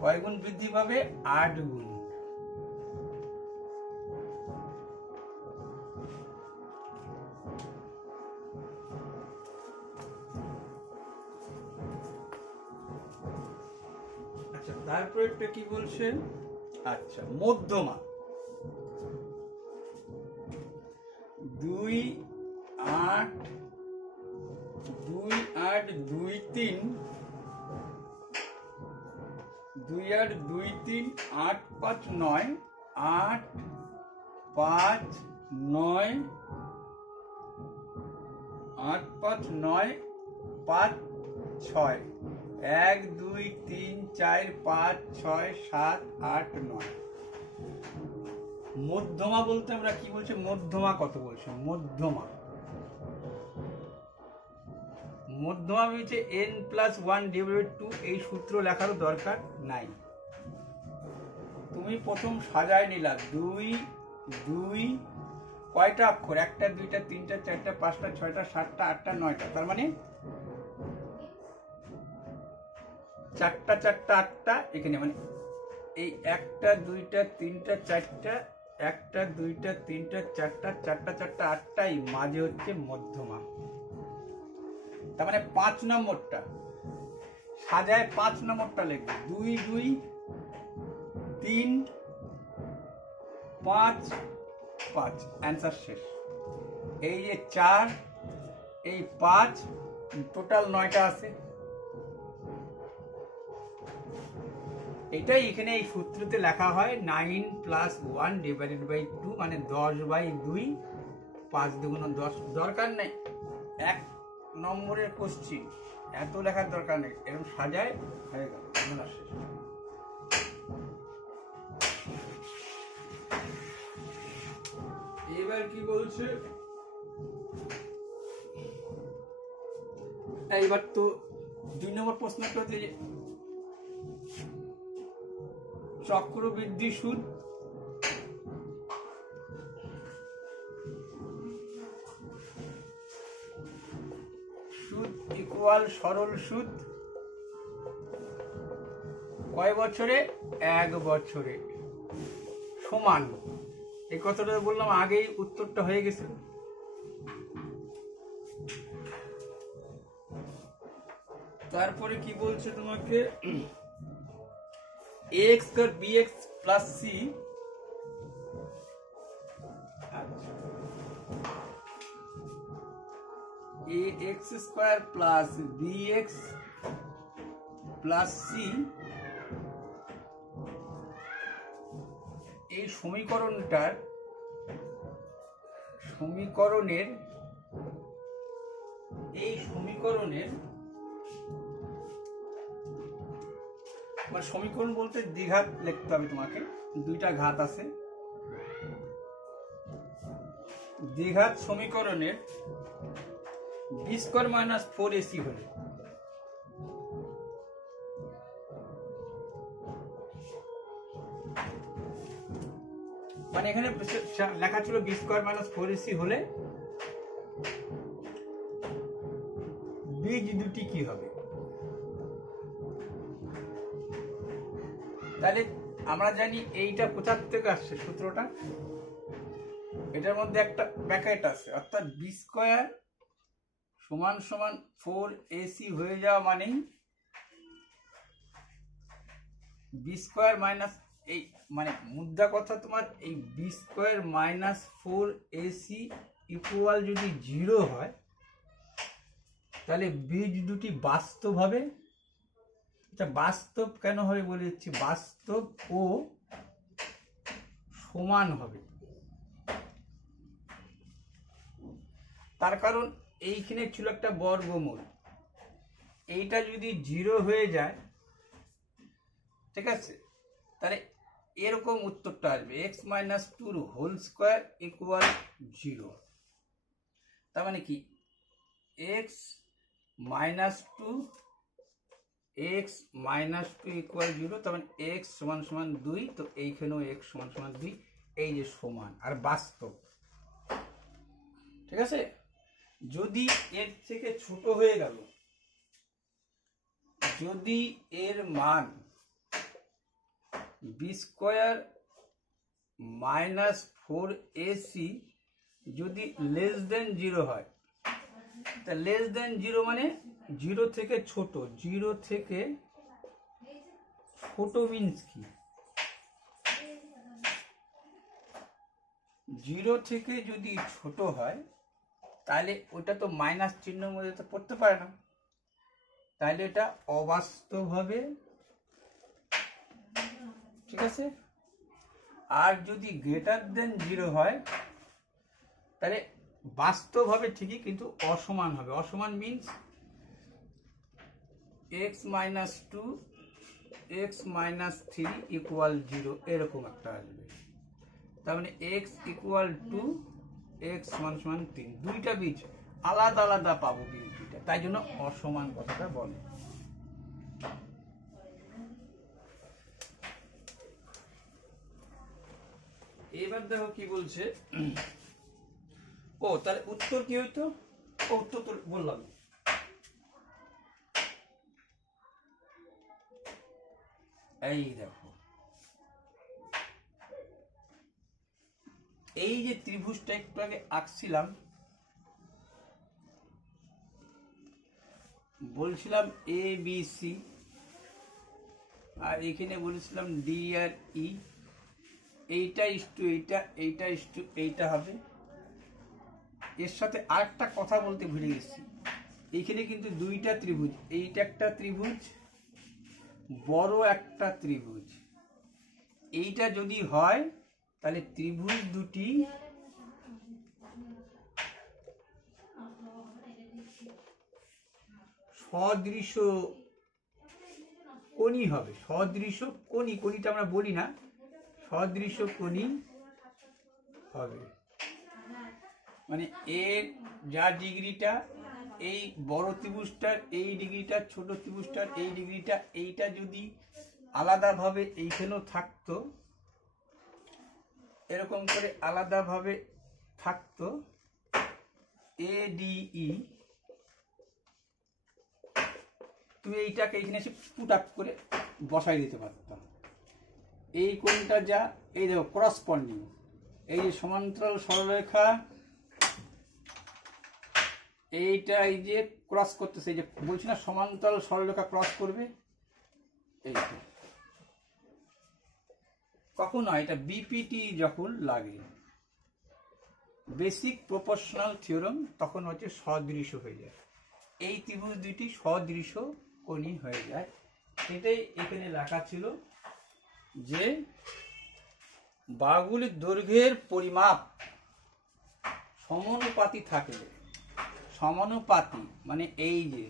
কয় গুণ বৃদ্ধি পাবে? 8 গুণ। আচ্ছা, তারপর একটা কি বলছে? আচ্ছা, মধ্যমা 2 8 2 8 2 3 2 8 2 3 8 5 9 8 5 9 8 5 9 5 6 1 2 3 4 5 6 7 8 9। মধ্যমা বলতে আমরা কি বলছি? মধ্যমা কত বলছি? মধ্যমা বলছে n+1/2। এই সূত্র লেখারও দরকার নাই, তুমি প্রথম সাজায় নিলা 2 2 কয়টা অক্ষর? 1টা 2টা 3টা 4টা 5টা 6টা 7টা 8টা 9টা, তার মানে 4টা 4টা 8টা এখানে, মানে এই 1টা 2টা 3টা 4টা 1টা 2টা 3টা 4টা 4টা 4টা 8টাই মাঝে হচ্ছে মধ্যমা। তার মানে 5 নম্বরটা সাজায় 5 নম্বরটা লিখবে 2 2 3 5 5, অ্যান্সার শেষ। এই যে 4 এই 5 টোটাল 9টা আছে। এটাই এখানে এই সূত্রতে লেখা হয় 9+1/2, মানে 10/2, 5 দুগুণ 10। দরকার নেই 1 নম্বরের কোশ্চিন, এত লেখার দরকার নেই, এরকম সাজায় হয়ে গেল। শেষ। এবার কি বলছে? এইবার তো 2 নম্বর প্রশ্নটা হচ্ছে চক্রবৃদ্ধি সুদ ইকুয়াল সরল সুদ কয় বছরে? 1 বছরে সমান। এই কথাটা বললাম আগেই, উত্তরটা হয়ে গেছে। তারপরে কি বলছে তোমাকে? ax square bx plus c, ax square plus bx plus c, এই সমীকরণের সমীকরণ বলতে দ্বিঘাত লিখতে হবে তোমাকে, 2টা ঘাত আছে। দ্বিঘাত সমীকরণের b² - 4ac হলে মানে এখানে লেখা ছিল b² - 4ac হলে বীজ দুটি কি হবে? তাহলে আমরা জানি এইটা কোথা থেকে আসছে সূত্রটা, এটার মধ্যে একটা ব্র্যাকেট আছে, অর্থাৎ b² = 4ac হয়ে যাওয়া মানেই b² এই মানে মুদ্রা কথা তোমার এই b² - 4ac ইকুয়াল যদি 0 হয় তাহলে বীজ দুটি বাস্তব হবে। আচ্ছা, বাস্তব কেন হবে বলে দিচ্ছি, বাস্তব ও সমান হবে। তার কারণ এইখানে ছিল একটা বর্গমূল, এইটা যদি 0 হয়ে যায়, ঠিক আছে, তাহলে এরকম উত্তরটা আসবে x - 2 হোল স্কয়ার ইকুয়াল 0। তার মানে কি x - 2 x minus two equal 0, তার মানে এক্স সমান সমান 2, তো এইখানেও এক্স সমান সমান 2, এই যে সমান আর বাস্তব। ঠিক আছে, যদি এর থেকে ছোট হয়ে গেল, যদি এর মান বি স্কোয়ার মাইনাস 4ac যদি লেস দেন 0 হয়, তা লেস দেন 0 মানে 0 থেকে ছোট, 0 থেকে ছোট মিন্স কি, 0 থেকে যদি ছোট হয় তাহলে ওটা তো মাইনাস চিহ্নের মধ্যে তো পড়তে পারে না, তাহলে এটা অবাস্তব হবে। ঠিক আছে, আর যদি গ্রেটার দেন 0 হয় তাহলে বাস্তব হবে ঠিকই, কিন্তু অসমান হবে। অসমান means x minus 2 x minus 3 equal 0, এরকম একটা আসবে। তার মানে এক্স ইকুয়াল 2 এক্স সমান সমান 3, দুইটা বীজ আলাদা আলাদা পাবো বীজ দুইটা, তাই জন্য অসমান কথাটা বলে। এবার দেখো কি বলছে। ও তাহলে উত্তর কি হইতো, উত্তর তো বললাম। এই দেখো, এই যে ত্রিভুজটা একটু আগে আঁকছিলাম, বলছিলাম এ বি সি, আর এখানে বলেছিলাম ডি আর ই, এইটা ইস্টু এইটা, এইটা ইস্টু এইটা হবে। এর সাথে আরেকটা কথা বলতে ভুলে গেছি, এইখানে কিন্তু দুইটা ত্রিভুজ, এইটা একটা ত্রিভুজ, বড় একটা ত্রিভুজ। এইটা যদি হয় তাহলে ত্রিভুজ দুটি সদৃশ কোণী হবে। সদৃশ কোণী, কোণীটা আমরা বলি না, সদৃশ কোণী হবে। মানে এর যা ডিগ্রিটা, এই বড় ত্রিভুজটার এই ডিগ্রিটা, ছোট ত্রিভুজটার এই ডিগ্রিটা, এইটা যদি আলাদাভাবে এইখানেও থাকতো, এরকম করে আলাদাভাবে থাকতো এডিই, তুমি এইটাকে এইখানে এসে পুট আপ করে বসাই দিতে পারতাম। এই কোণটা যা, এই দেখো করসপন্ডিং, এই যে সমান্তরাল সরলরেখা, এইটা এই যে ক্রস করতেছে, এই যে বলছি না সমান্তরাল সরলরেখা ক্রস করবে, এইটা কখন হয়, এটা বিপিটি যখন লাগে, বেসিক প্রপোর্শনাল থিওরেম, তখন হচ্ছে সদৃশ হয়ে যায়, এই ত্রিভুজ দুটি সদৃশ কোণী হয়ে যায়। এটাই এখানে লেখা ছিল যে বাহুগুলির দৈর্ঘ্যের পরিমাপ সমানুপাতি থাকলে, সমানুপাতি মানে এই যে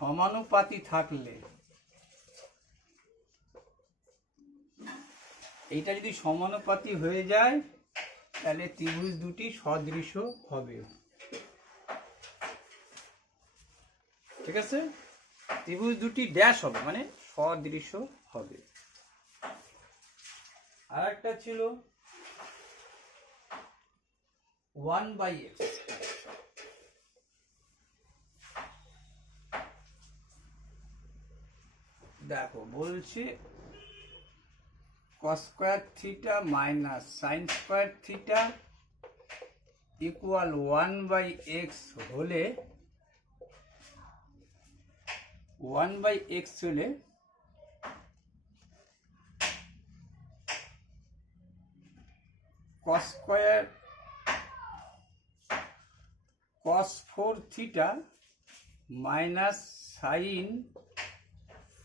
সমানুপাতি থাকলে, এইটা যদি সমানুপাতি হয়ে যায় তাহলে ত্রিভুজ দুটি সদৃশ হবে। ঠিক আছে, ত্রিভুজ দুটি ড্যাশ হবে মানে সদৃশ হবে। আর একটা ছিল 1/x, দেখো বলছি cos square theta minus sine square theta equal 1/x হলে, 1/x হলে cos square cos 4 theta minus sine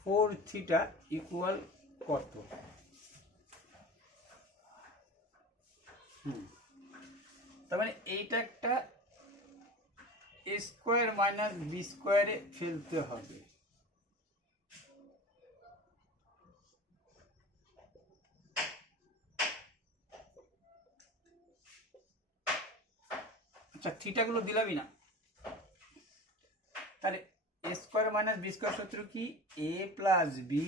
4 theta equal কত? তার মানে এইটা একটা এ স্কোয়ার মাইনাস বি স্কোয়ারে ফেলতে হবে। আচ্ছা, থিটাগুলো দিলামই না, তাহলে a square minus b square সূত্র কি? A plus b,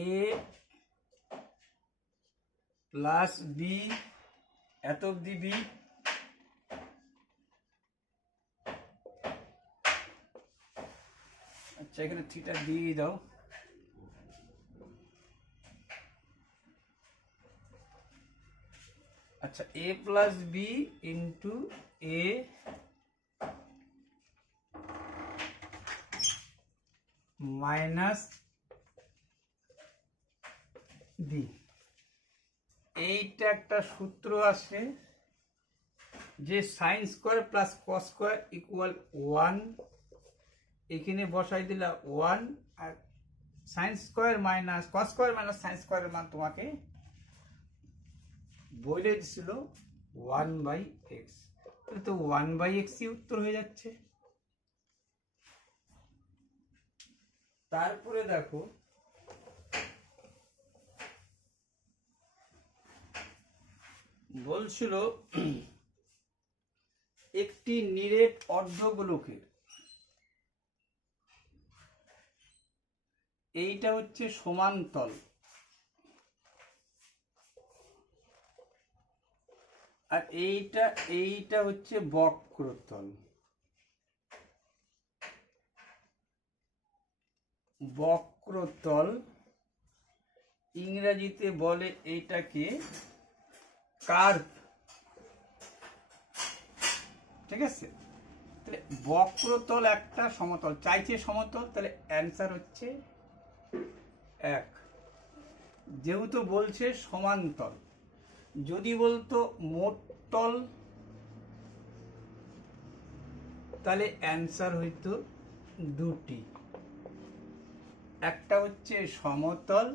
a plus b, এত অব্দি বি, আচ্ছা এখানে থিটা দিয়ে দাও, আচ্ছা a plus b into a minus b, এইটা একটা সূত্র আছে যে sine square plus cos square equal 1, এখানে বসাই দিলা 1, আর sine square minus cos square minus sine স্কোয়ারের মান তোমাকে বলে দিছিল 1/x, তাহলে তো 1/x-ই উত্তর হয়ে যাচ্ছে। তারপরে দেখো বলছিল একটি নিরেট অর্ধগোলকের, এইটা হচ্ছে সমান্তল আর এইটা হচ্ছে বক্রতল। বক্রতল ইংরেজিতে বলে এইটাকে কার্ভ, ঠিক আছে? তাহলে বক্রতল একটা সমতল চাইছে, সমতল, তাহলে অ্যান্সার হচ্ছে 1। যেহেতু বলছে সমান্তল, যদি বলতো মোট তল তাহলে অ্যান্সার হইতো 2টি, একটা হচ্ছে সমতল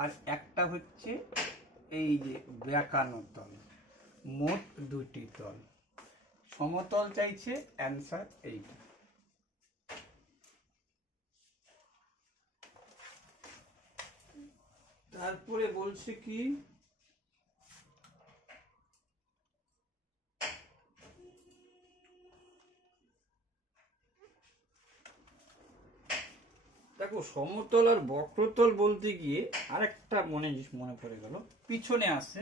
আর একটা হচ্ছে এই যে বেঁকানো তল, মোট 2টি তল। সমতল চাইছে, অ্যান্সার এইটা। তারপরে বলছে কি দেখো সমতল আর বক্রতল বলতে গিয়ে আরেকটা মনে পড়ে গেল, পিছনে আছে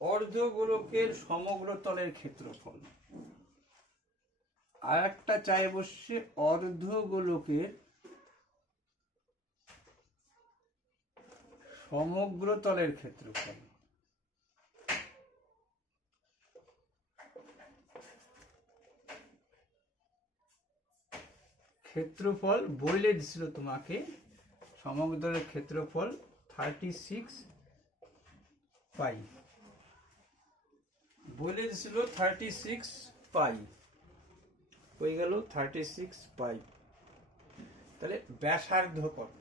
অর্ধগোলকের সমগ্র তলের ক্ষেত্রফল, আর একটা চাই বসছে অর্ধগোলকের সমগ্র তলের ক্ষেত্রফল। ক্ষেত্রফল বলে দিছিল তোমাকে, সমগ্র তলের ক্ষেত্রফল 36 পাই বলে দিছিল, 36 পাই হয়ে গেল 36 পাই। তাহলে ব্যাসার্ধ কত?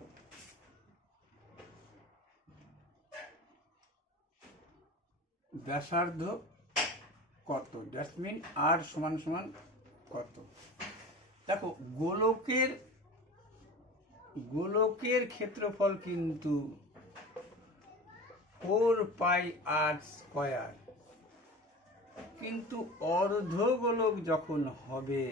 ব্যাসার্ধ কত? দ্যাট মিন আর সমান সমান কত? দেখো গোলকের ক্ষেত্রফল কিন্তু 4πr², কিন্তু অর্ধগোলক যখন হবে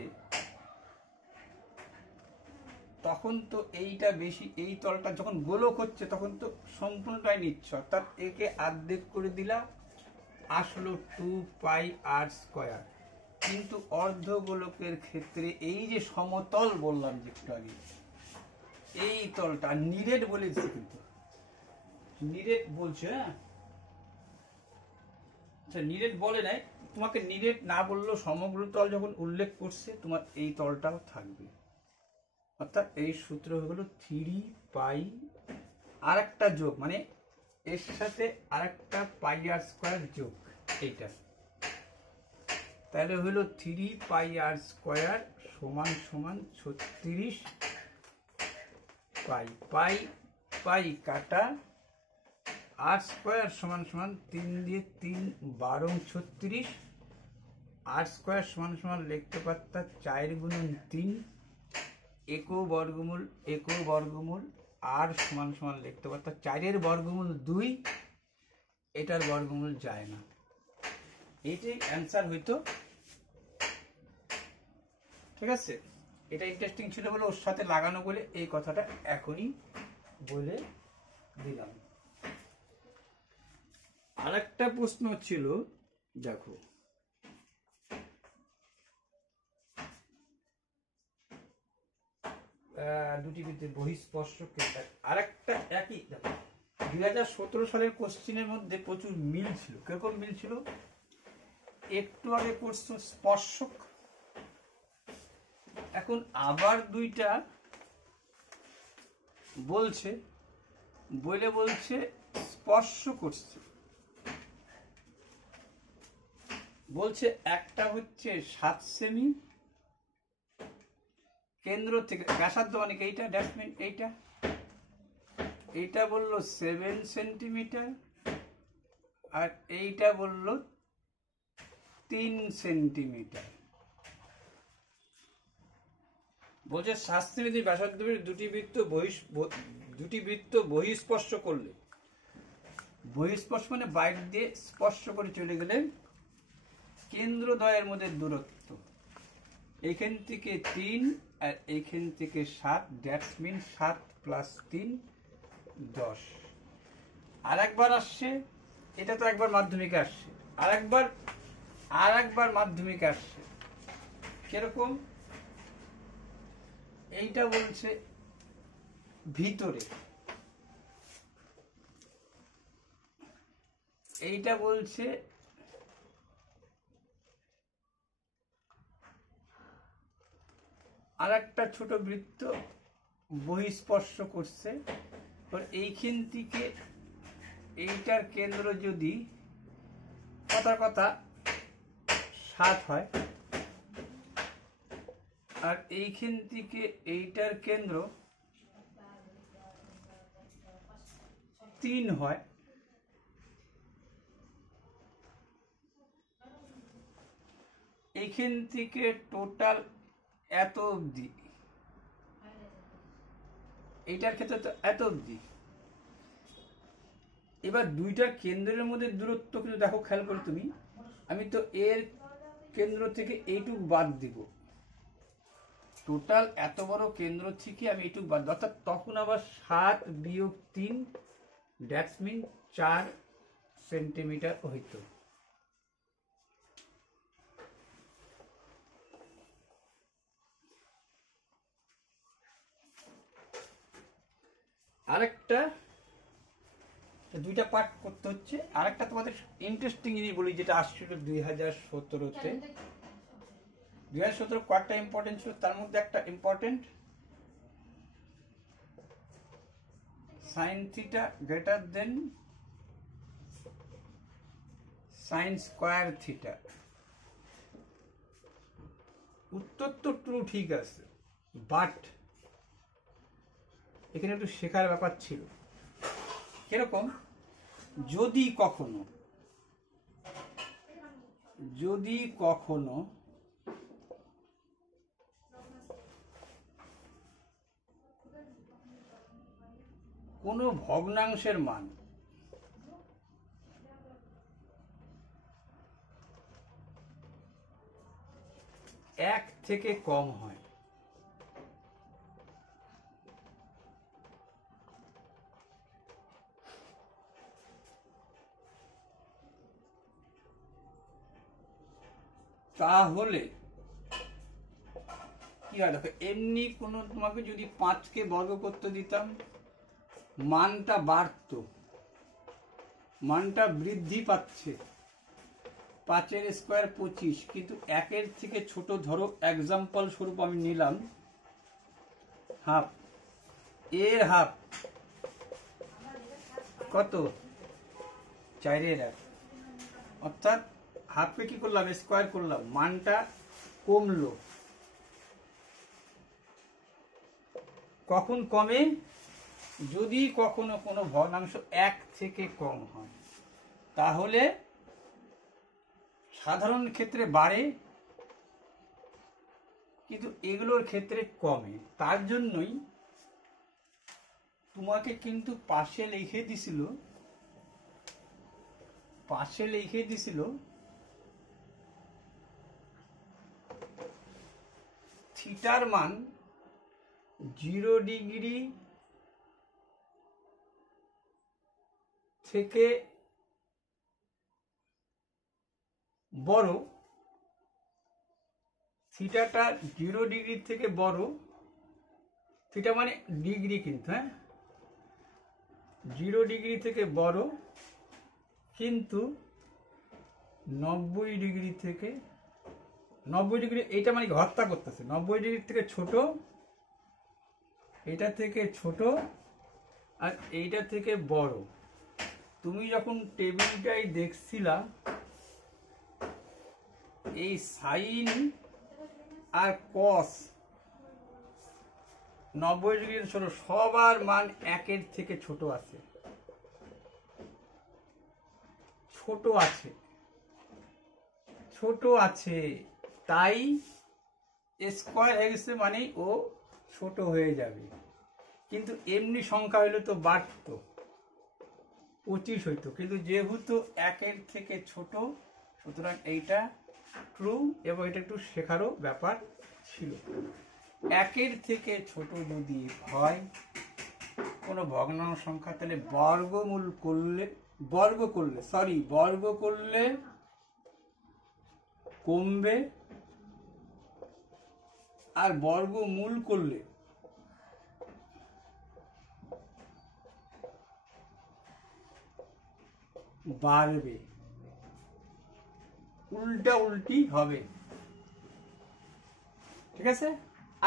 তখন তো এইটা বেশি, এই তলটা যখন গোলক হচ্ছে তখন তো সম্পূর্ণটাই নিচ্ছে, অর্থাৎ একে অর্ধেক করে দিলা, আসলো 2πr²। কিন্তু অর্ধগোলকের ক্ষেত্রে এই যে সমতল বললাম যে একটু আগে, এই তলটা নিরেট বলে দিচ্ছে, কিন্তু নিরেট বলছে, হ্যাঁ আচ্ছা নিরেট বলে নাই, তোমাকে নিরেট না বললেও সমগ্র তল যখন উল্লেখ করছে তোমার এই তলটাও থাকবে, অর্থাৎ এই সূত্র হলো 3π আর একটা যোগ, মানে এর সাথে আরেকটা πr² যোগ, এইটা তাহলে হলো 3πr² সমান সমান 36 পাই। পাই পাই কাটা, r² সমান সমান 3 দিয়ে 3 12 36, r² সমান সমান লিখতে পারতাম 4 গুণন 3, একো বর্গমূল, আর সমান সমান লিখতে পারতাম 4-এর বর্গমূল 2, এটার বর্গমূল যায় না, এইটাই অ্যান্সার হইতো ঠিক আছে, এটা ইন্টারেস্টিং ছিল বলে ওর সাথে লাগানো বলে এই কথাটা এখনই বলে দিলাম। আরেকটা প্রশ্ন ছিল, দেখো দুটি বৃত্তের বহিঃস্পর্শক আরেকটা একই, দেখো 2017 সালের কোশ্চিনের মধ্যে প্রচুর মিল ছিল। কিরকম মিল ছিল? একটু আগে করছো স্পর্শক, এখন আবার দুইটা বলছে, বলছে স্পর্শ করছে। বলছে একটা হচ্ছে 7 সেমি কেন্দ্র থেকে, ব্যাসার্ধ মানে এইটা, ড্যাশমিন এইটা বললো 7 সেন্টিমিটার, আর এইটা বললো 3 সেন্টিমিটার। বলছে 7 সেমি ব্যাসার্ধ দুটি বৃত্ত বহিঃস্পর্শ করলে, বহিঃস্পর্শ মানে বাইরে দিয়ে স্পর্শ করে চলে গেলে কেন্দ্রদ্বয়ের মধ্যে দূরত্ব এইখান থেকে 3 আর এইখান থেকে 7, দ্যাটস মিন 7 + 3 10। আর একবার আসছে, এটা তো একবার মাধ্যমিকে আসছে, আর একবার মাধ্যমিকে আসছে। কিরকম? এইটা বলছে ভিতরে, এইটা বলছে আর একটা ছোট বৃত্ত বহিঃস্পর্শ করছে। এইখান থেকে এইটার কেন্দ্র যদি কথা 7 হয়, আর এইখান থেকে এইটার কেন্দ্র 3 হয়, এইখান থেকে টোটাল এত অবধি, এইটার ক্ষেত্রে তো এত অবধি। এবার দুইটার কেন্দ্রের মধ্যে দূরত্ব কিন্তু দেখো, খেয়াল করো তুমি, আমি তো এর কেন্দ্র থেকে এইটুক বাদ দিব, টোটাল এত বড় কেন্দ্র থেকে আমি এইটুক বাদ, অর্থাৎ তখন আবার 7 - 3 দ্যাটস মিন 4 সেন্টিমিটার হইত। আরেকটা, দুইটা পার্ট করতে হচ্ছে। আরেকটা তোমাদের ইন্টারেস্টিং জিনিস বলি, যেটা আসছিল 2017-তে। 2017 কয়েকটা ইম্পর্টেন্ট ছিল, তার মধ্যে একটা important, sin θ greater than sin square θ। উত্তর তো ট্রু, ঠিক আছে, বাট এখানে একটু শেখার ব্যাপার ছিল। কিরকম? যদি কখনো কোনো ভগ্নাংশের মান এক থেকে কম হয়, তাহলে কি হয়? দেখো, এমনি কোনো তোমাকে যদি 5কে বর্গ করতে দিতাম, মানটা বাড়তো, মানটা বৃদ্ধি পাচ্ছে, 5 এর স্কয়ার 25, কিন্তু 1 এর থেকে ছোট, ধরো এক্সাম্পল স্বরূপ আমি নিলাম হাফ, এর হাফ কত? 4 এর 1, অর্থাৎ হাফকে কি করলাম? স্কয়ার করলাম, মানটা কমলো। কখন কমে? যদি কখনো কোনো ভগ্নাংশ 1 থেকে কম হয়, তাহলে সাধারণ ক্ষেত্রে বাড়ে, কিন্তু এগুলোর ক্ষেত্রে কমে। তার জন্যই তোমাকে কিন্তু পাশে লিখে দিছিল থিটার মান 0 ডিগ্রি থেকে বড়, থিটাটা 0 ডিগ্রি থেকে বড়, থিটা মানে ডিগ্রি কিন্তু, হ্যাঁ, 0 ডিগ্রি থেকে বড় কিন্তু 90 ডিগ্রি থেকে, 90 ডিগ্রি, এইটা মানে হত্যা করতেছে, 90 ডিগ্রি থেকে ছোট, এটা থেকে ছোট আর এইটা থেকে বড়। তুমি যখন টেবিলটাই দেখছিলা, এই সাইন আর কস 90 ডিগ্রি ছোট, সবার মান 1-এর থেকে ছোট আছে, ছোট আছে, ছোট আছে, তাই স্কয়ার হয়ে গেছে মানে ও ছোট হয়ে যাবে। কিন্তু এমনি সংখ্যা হইলে তো বাড়তো, 25 হইতো, কিন্তু যেহেতু 1-এর থেকে ছোট, সুতরাং এইটা ট্রু, এবং এটা একটু শেখারও ব্যাপার ছিল। 1-এর থেকে ছোট যদি হয় কোনো ভগ্নাংশ সংখ্যা, তাহলে বর্গ করলে কমবে, আর বর্গমূল করলে বাড়বে, উল্টা উল্টি হবে। ঠিক আছে,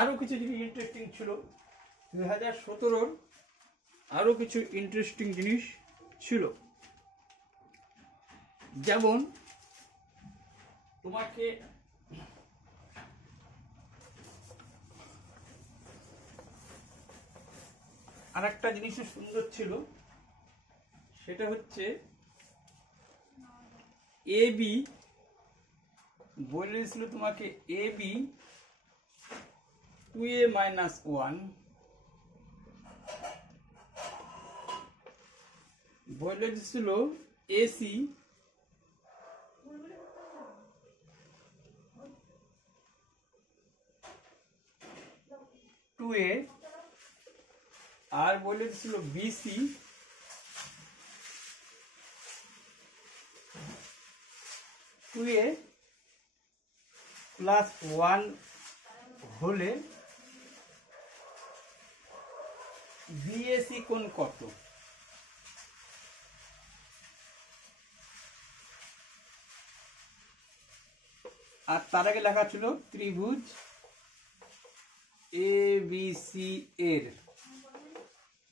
আরো কিছু জিনিস ইন্টারেস্টিং ছিল 2017-র, আরো কিছু ইন্টারেস্টিং জিনিস ছিল, যেমন তোমাকে আর একটা জিনিসও সুন্দর ছিল, সেটা হচ্ছে এ বি বলেছিল তোমাকে, এ বি 2a - 1 বলেছিল, এসি 2a, আর বলেছিল বিসি 2a + 1 হলে বিএসি কোণ কত? আর তার আগে লেখা ছিল ত্রিভুজ এ বি সি এর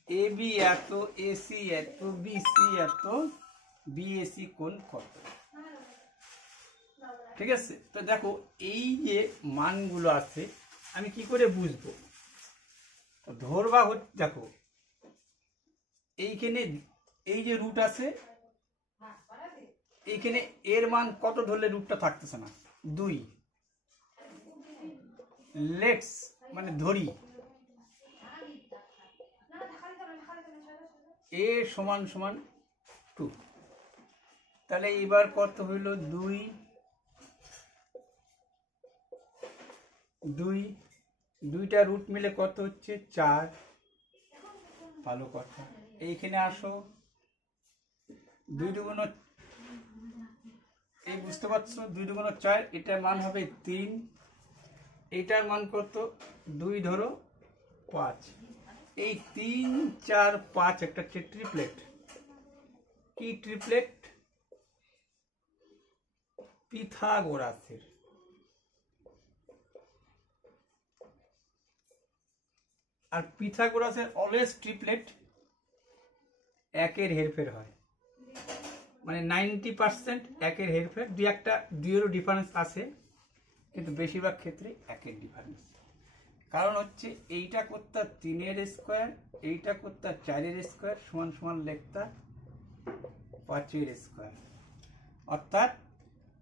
এ বি এত, এসি এত, বিসি এত, বিএসি কোণ কত? ঠিক আছে, তো দেখো এই যে মানগুলো আছে আমি কি করে বুঝবো? ধরবা দেখো এইখানে এই যে রুট আছে, এইখানে এর মান কত ধরলে রুটটা থাকতেছে না? 2। লেটস মানে ধরি এ সমান সমান 2, তাহলে এবার কত হইল? 2, 2টা রুট মিলে কত হচ্ছে? 4। ভালো কথা, এইখানে আসো, 2 দুগুণ, এই বুঝতে পারছো, 2 দুগুণ 4, এটার মান হবে 3, এইটার মান কত? 2 ধরো 5, এই 3, 4, 5 একটা হচ্ছে ট্রিপলেট। কি ট্রিপলেট? পিথাগোরাসের। আর পিথাগোরাসের অলওয়েজ ট্রিপলেট 1-এর হেরফের হয়, মানে 90% 1-এর হেরফের, 2-এরও ডিফারেন্স আছে, কিন্তু বেশিরভাগ ক্ষেত্রে 1-এর ডিফারেন্স। কারণ হচ্ছে এইটা করতে 3-এর স্কোয়ার, এইটা করতে 4-এর স্কোয়ার সমান সমান লেখতা 5-এর স্কোয়ার, অর্থাৎ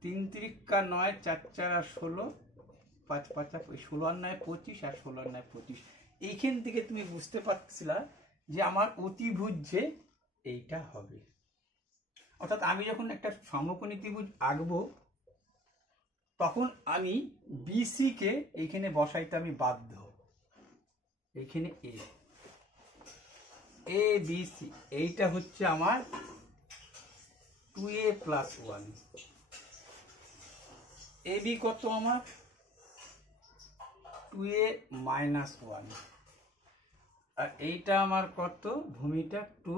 3 3 9, 4 4 16, 5 5 16 আর 9 25, আর 16 আর 9 25। এইখান থেকে তুমি বুঝতে পারছিলা যে আমার অতিভুজ যে এইটা হবে। অর্থাৎ আমি যখন একটা সমকোণী ত্রিভুজ আঁকবো, তখন আমি বিসি কে এইখানে বসাইতে আমি বাধ্য। এইখানে এ বি সি, এইটা হচ্ছে আমার 2a + 1। এ বি কত আমার 2a - 1, আর এইটা আমার কত ভূমিটা 2।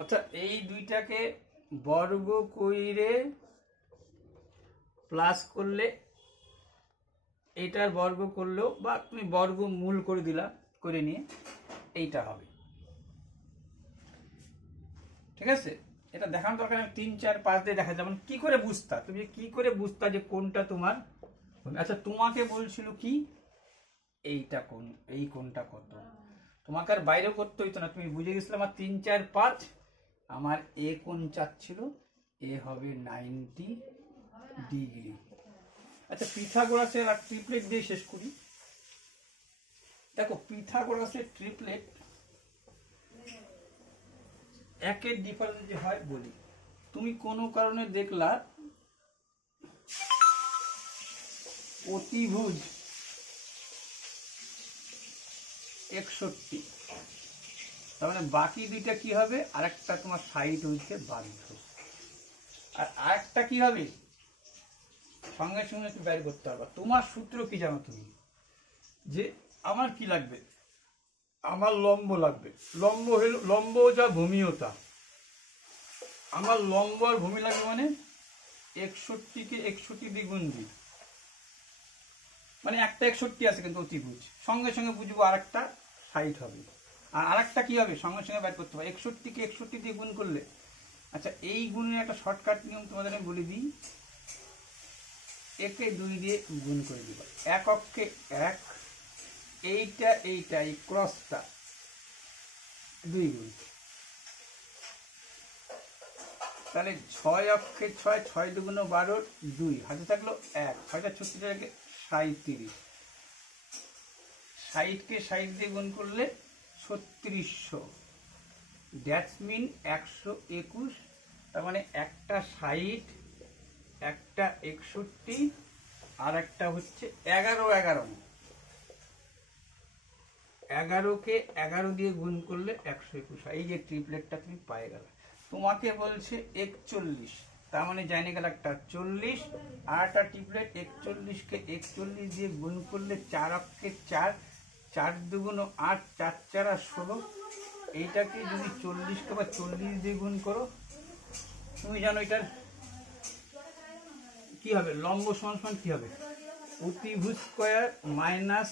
আচ্ছা, এই দুইটাকে বর্গ কইরে প্লাস করলে, এইটার বর্গ করলেও বা তুমি বর্গমূল করে দিলা, করে নিয়ে এইটা হবে। ঠিক আছে, এটা দেখানোর দরকার নেই, 3 4 5 দিয়ে দেখা যেমন কি করে বুঝতা, তুমি কি করে বুঝতা যে কোনটা তোমার। আচ্ছা, তোমাকে বলছিল কি এইটা কোন, এই কোনটা কত, তোমাকে আর বাইরেও করতে হইতো না, তুমি বুঝে গেছিলে আমার 3 4 5 আমার এ কোণ চাচ্ছিল, এ হবে 90 ডিগ্রি। আচ্ছা, পিথাগোরাসের আর ট্রিপলেট দিয়ে শেষ করি। দেখো, পিথাগোরাসের ট্রিপলেট একের ডিফারেন্স যে হয় বলি, তুমি কোনো কারণে দেখলা অতিভুজ 61, তার মানে বাকি দুইটা কি হবে, আরেকটা তোমার সাইড হইতে বাধ্য, আর আরেকটা কি হবে সঙ্গে সঙ্গে একটু বের করতে হবে। তোমার সূত্র কি জানো তুমি, যে আমার কি লাগবে, আমার লম্ব লাগবে, লম্ব হলো লম্ব যা ভূমিয়তা, আমার লম্ব আর ভূমি লাগবে, মানে 61 কে 61 দিয়ে গুণ দিই, মানে একটা 61 আছে কিন্তু অতিভুজ, সঙ্গে সঙ্গে বুঝবো আরেকটা সাইড হবে, আর আরেকটা কি হবে সঙ্গে সঙ্গে বের করতে হবে 61 কে 61 দিয়ে গুণ করলে। আচ্ছা, এই গুণের একটা শর্টকাট নিয়ম তোমাদের আমি বলে দিই, একে 2 দিয়ে গুণ করে দিবা, এক অক্ষে 1, এইটা এইটা এই ক্রসটা 2 গুণ, তাহলে 6 অক্ষে 6, 6 × 2 = 12, 2 হাতে থাকলো 1, 6টা 36 37, 60 কে 60 দিয়ে গুণ করলে 3600, দ্যাটস মিন 121, তার মানে একটা 60, একটা 61, আর একটা হচ্ছে 11 11, 11 কে 11 দিয়ে গুণ করলে 121, এই যে ট্রিপলেটটা তুমি পায়ে গেলে। তোমাকে বলছে 41, তার মানে জানি গেল একটা 40, আর একটা ট্রিপলেট 41 কে 41 দিয়ে গুণ করলে 4 অক্ষে 4, 4 × 2 = 8, 4 4 16, এইটাকে যদি 40 কে বা 40 দিয়ে গুণ করো, তুমি জানো এটার কি হবে, লম্ব সমান কি হবে, অতিভুজ স্কয়ার মাইনাস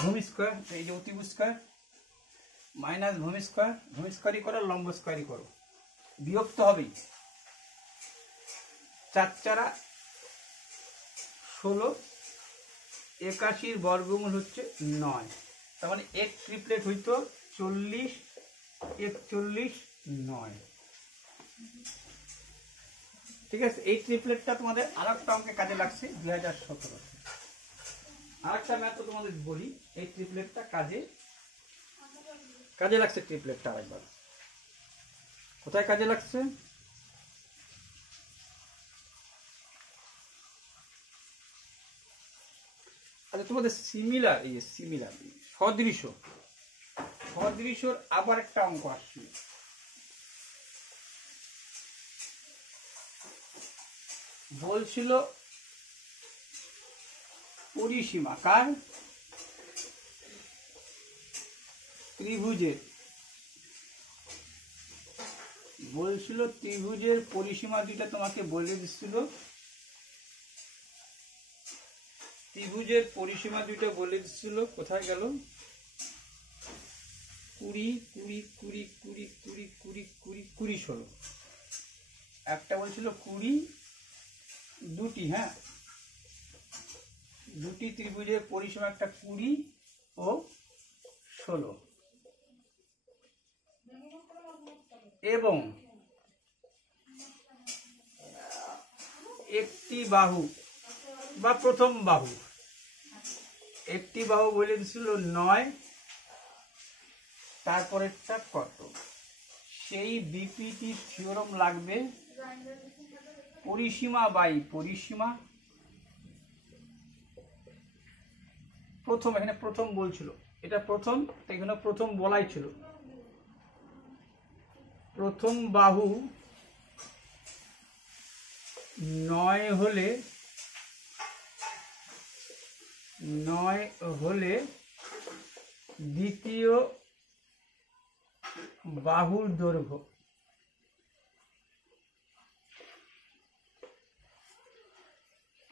ভূমি স্কয়ার, এই যে অতিভুজ স্কয়ার মাইনাস ভূমি স্কয়ার, ভূমি স্কয়ারই করো লম্ব স্কয়ারই করো, বিয়োগ তো হবেই, 4 4 16, 81 বর্গমূল হচ্ছে 9, তার মানে এক ট্রিপলেট হইতো 40 41 9। ঠিক আছে, এই ট্রিপলেটটা তোমাদের আরেকটা অঙ্কে কাজে লাগছে 2017। আরেকটা ম্যাথ তোমাদের বলি, এই ট্রিপলেটটা কাজে লাগছে, ট্রিপলেটটা আরেকবার কোথায় কাজে লাগছে, আচ্ছা তোমাদের সিমিলার, এই যে সিমিলার সদৃশ আবার একটা অঙ্ক আসছে, বলছিল পরিসীমা কার, ত্রিভুজের, বলছিল ত্রিভুজের পরিসীমা দুইটা তোমাকে বলে দিচ্ছিল, ত্রিভুজের পরিসীমা দুইটা বলে দিচ্ছিল, কোথায় গেল, 20 20 20 20 20 20 20 20 16, একটা বলছিল 20 দুটি, হ্যাঁ দুটি ত্রিভুজের পরিসীমা একটা 20 ও 16, এবং একটি বাহু বা প্রথম বাহু, একটি বাহু বলে দিছিল 9, তারপরেরটা কত, সেই বিপিটি থিওরাম লাগবে পরিসীমা বাই পরিসীমা। প্রথম এখানে প্রথম বলছিল, এটা প্রথম, এখানে প্রথম বলাই ছিল। প্রথম বাহু 9 হলে দ্বিতীয় বাহুর দৈর্ঘ্য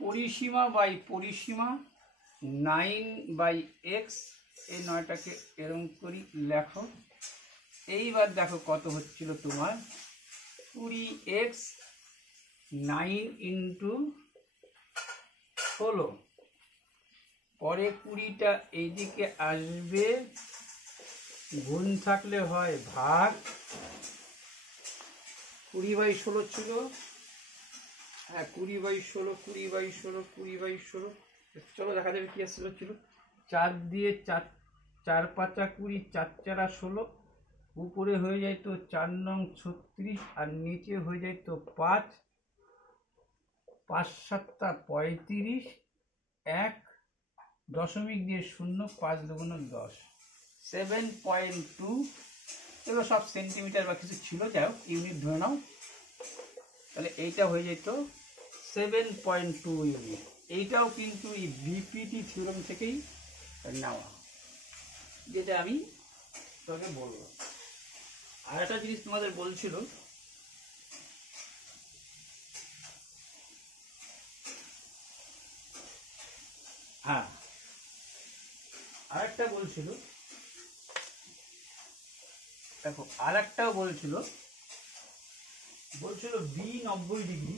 পরিসীমা বাই পরিসীমা 9/x, এই 9টাকে এরকম করি লেখো। এইবার দেখো কত হচ্ছিল তোমার 20x 9 × 16। পরে 20টা এইদিকে আসবে, গুণ থাকলে হয় ভাগ। 20/16 ছিল, হ্যাঁ 20/16 20/16 20/16। চলো দেখা যাবে কি আসলে ছিল। 4 দিয়ে 4 4 5 20, 4 4 16, উপরে হয়ে যায় তো 4 নং 36, আর নিচে হয়ে যায় তো 5 5 7 35, 1 দশমিক দিয়ে 0, 5 2 10, 7.2। এগুলো সব সেন্টিমিটার বা কিছু ছিল, যাই হোক ইউনিট ধরে নাও। তাহলে এইটা হয়ে যেত 7.2 ইউনিট। এইটাও কিন্তু এই বিপিটি থিওরাম থেকেই নেওয়া, যেটা আমি তোকে বলবো। আর একটা জিনিস তোমাদের বলছিল, হ্যাঁ আরেকটা বলছিল, দেখো আরেকটাও বলছিল বি 90 ডিগ্রি,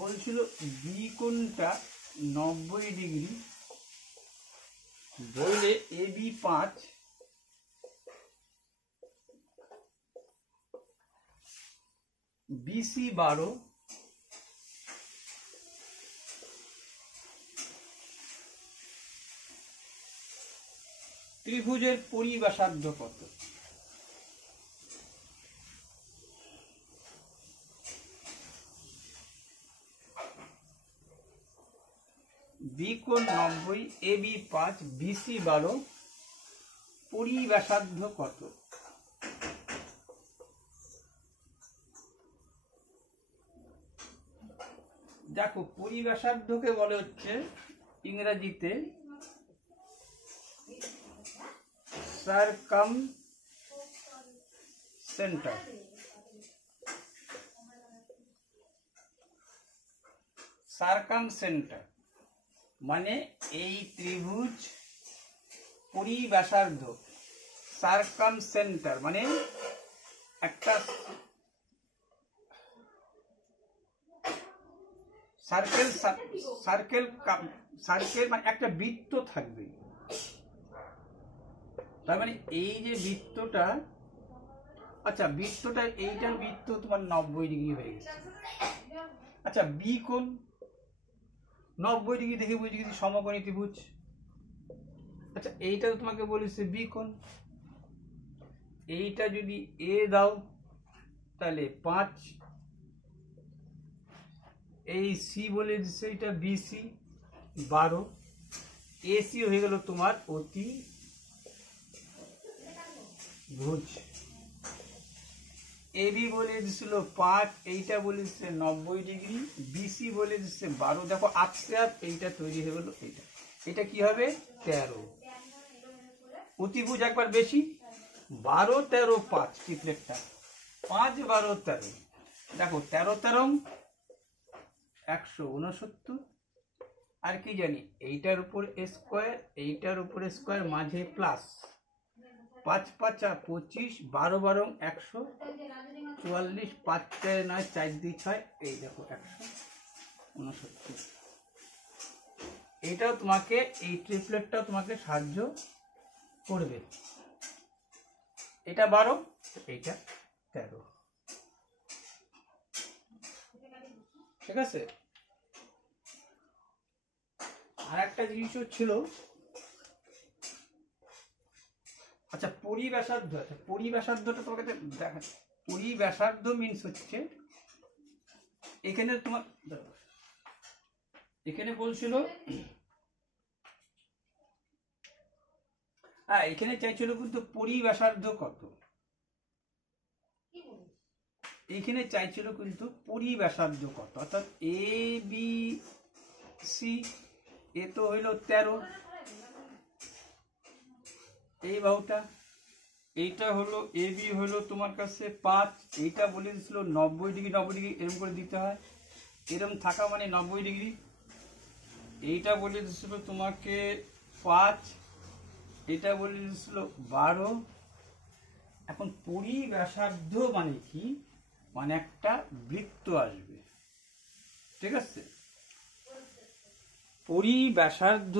বলছিল বি কোণটা 90 ডিগ্রি, বললে এবি 5, বিসি 12, ত্রিভুজের পরিব্যাসার্ধ কত? বি কোণ 90, এবি 5, বিসি 12, পরিব্যাসার্ধ কত? দেখো পরিব্যাসার্ধকে বলে হচ্ছে ইংরেজিতে সার্কামসেন্টার। সার্কামসেন্টার মানে এই ত্রিভুজ পরিব্যাসার্ধ। সার্কামসেন্টার মানে একটা সার্কেল, সার্কেল মানে একটা বৃত্ত থাকবে। তার মানে এই যে বৃত্তটা, আচ্ছা বৃত্তটা, এইটার বৃত্ত তোমার 90 ডিগ্রি হয়ে গেছে। আচ্ছা বি কোণ 90 ডিগ্রি দেখে বুঝে গেছি সমকোণী ত্রিভুজ। আচ্ছা এইটা তোমাকে বলেছে বি কোণ, এইটা যদি এ দাও তাহলে 5, এই সি বলে দিচ্ছে এটা বিসি 12, এসি হয়ে গেল তোমার অতি ভুজ। এবি বলে দিছিল 5, এইটা বলে দিচ্ছে 90 ডিগ্রি, বিসি বলে দিচ্ছে 12। দেখো আস্তে আস্তে এইটা তৈরি হয়ে গেল, এইটা এটা কি হবে 13। অতিভুজ একবার বেশি, 12 13 5, ট্রিপলেটটা 5 12 13। দেখো 13 13 169, আর কি জানি এইটার উপর স্কোয়ার, এইটার উপর স্কোয়ার, মাঝে প্লাস, 5 5 25, 12 12 144, 5 4 9 4 2 6, এই দেখো 169। এইটাও তোমাকে, এই ট্রিপলেটটা তোমাকে সাহায্য করবে। এটা 12, এইটা 13, ঠিক আছে। আর একটা জিনিসও ছিল, আচ্ছা পরিব্যাসার্ধ, আচ্ছা পরিব্যাসার্ধটা তোমাকে দেখা, পরিব্যাসার্ধ মিনস হচ্ছে এখানে তোমার এখানে বলছিল, হ্যাঁ এখানে চাইছিল কিন্তু পরিব্যাসার্ধ কত, এইখানে চাইছিল কিন্তু পরিব্যাসার্ধ কত, অর্থাৎ এ বি সি, এ তো হইল 13, এই বাহুটা, এইটা হলো এ বি হলো তোমার কাছে 5, এইটা বলে দিয়েছিল 90 ডিগ্রি 90 ডিগ্রি এরকম করে দিতে হয়, এরকম থাকা মানে 90 ডিগ্রি, এইটা বলে দিয়েছিল তোমাকে 5, এটা বলে দিয়েছিল 12। এখন পরিব্যাসার্ধ মানে কি, মানে একটা বৃত্ত আসবে, ঠিক আছে, পরিব্যাসার্ধ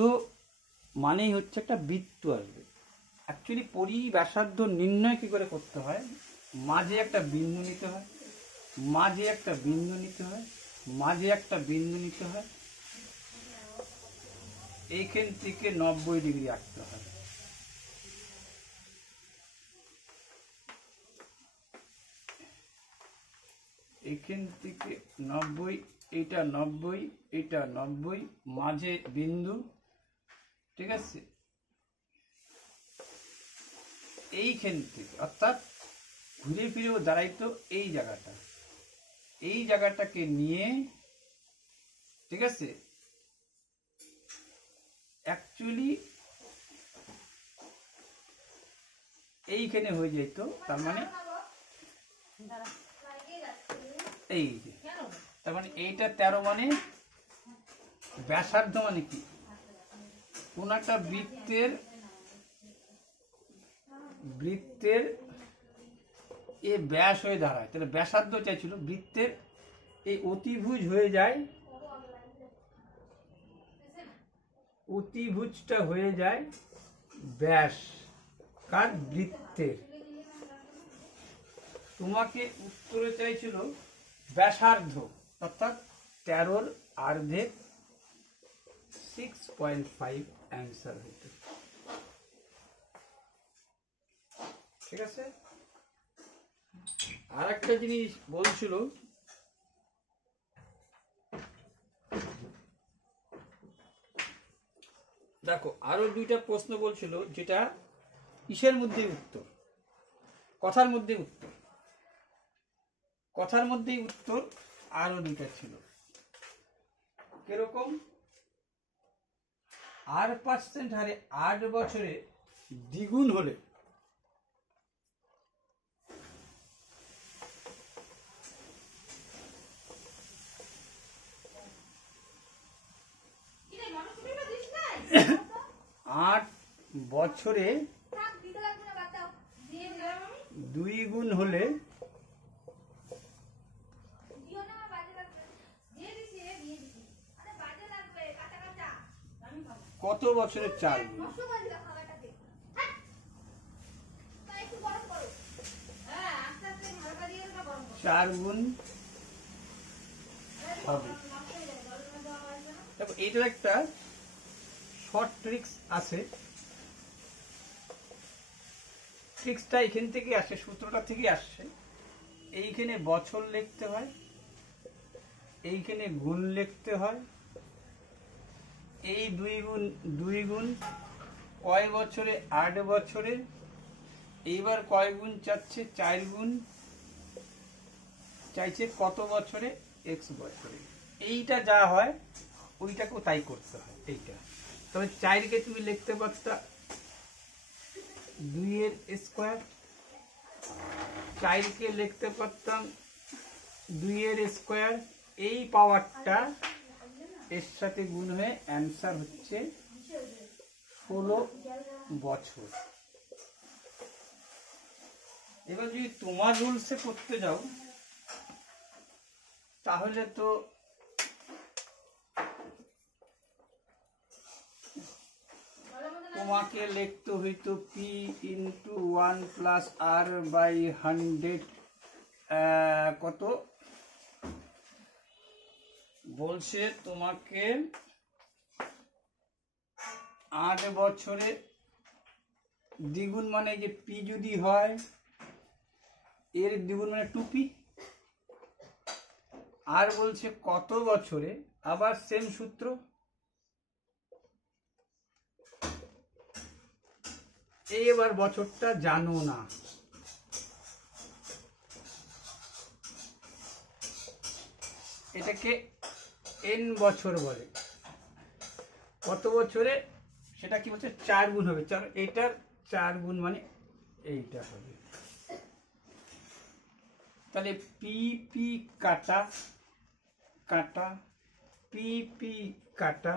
মানেই হচ্ছে একটা বৃত্ত আসবে। অ্যাকচুয়ালি পরিব্যাসার্ধ নির্ণয় কি করে করতে হয়, মাঝে একটা বিন্দু নিতে হয়, মাঝে একটা বিন্দু নিতে হয়, মাঝে একটা বিন্দু নিতে হয়, এইখান থেকে 90 ডিগ্রি আঁকতে হয়, এখান থেকে 90, এটা 90, এটা 90, মাঝে বিন্দু, ঠিক আছে, এইখান থেকে অর্থাৎ ঘুরে ফিরেও দাঁড়াইতো এই জায়গাটা, এই জায়গাটাকে নিয়ে, ঠিক আছে, অ্যাকচুয়ালি এইখানে হয়ে যেত, তার মানে এই যে, তার মানে এইটা 13 মানে ব্যাসার্ধ মানে কি, কোন একটা বৃত্তের এ ব্যাস হয়ে দাঁড়ায়, তাহলে ব্যাসার্ধ চাইছিল, বৃত্তের এই অতিভুজ হয়ে যায়, অতিভুজটা হয়ে যায় ব্যাস কার, বৃত্তের, তোমাকে উত্তরে চাইছিল ব্যাসার্ধ, অর্থাৎ 13 অর্ধেক 6.5 অ্যান্সার হইত, ঠিক আছে। আর একটা জিনিস বলছিল, দেখো আরো 2টা প্রশ্ন বলছিল, যেটা কিসের মধ্যে উত্তর, কথার মধ্যে উত্তর, কথার মধ্যেই উত্তর, আরো 2টা ছিল, কিরকম, R% হারে 8 বছরে দ্বিগুণ হলে আট বছরে 2 গুণ হলে কত বছরে 4 গুণ, 4 গুণ হবে। দেখো এইটার একটা শর্ট ট্রিক্স আছে, ট্রিক্সটা এখান থেকে আসে, সূত্রটা থেকে আসছে, এইখানে বছর লিখতে হয়, এইখানে গুণ লিখতে হয়, এই 2 গুণ কয় বছরে, 8 বছরে, এইবার কয় গুণ চাচ্ছে, 4 গুণ চাইছে কত বছরে, x বছরে, এইটা যা হয় ওইটাকেও তাই করতে হয়, এইটা, তবে 4কে তুমি লিখতে পারতা 2 এর স্কয়ার, 4কে লিখতে পারতাম 2 এর স্কয়ার, এই পাওয়ারটা এর সাথে গুণ হয়ে অ্যান্সার হচ্ছে 16 বছর। এবার যদি তোমার রুলসে করতে যাও তাহলে তো তোমাকে লিখতে হইতো p into 1 plus r by 100, কত বলছে তোমাকে 8 বছরে দ্বিগুণ মানে যে পি যদি হয়, এর দ্বিগুণ মানে 2p। আর বলছে কত বছরে, আবার সেম সূত্র, এবার বছরটা জানো না, এটাকে n বছর বলে। কত বছরে সেটা কি বলছে, 4 গুণ হবে। এটার 4 গুণ মানে এইটা হবে। তাহলে পি পি কাটা কাটা পি পি কাটা,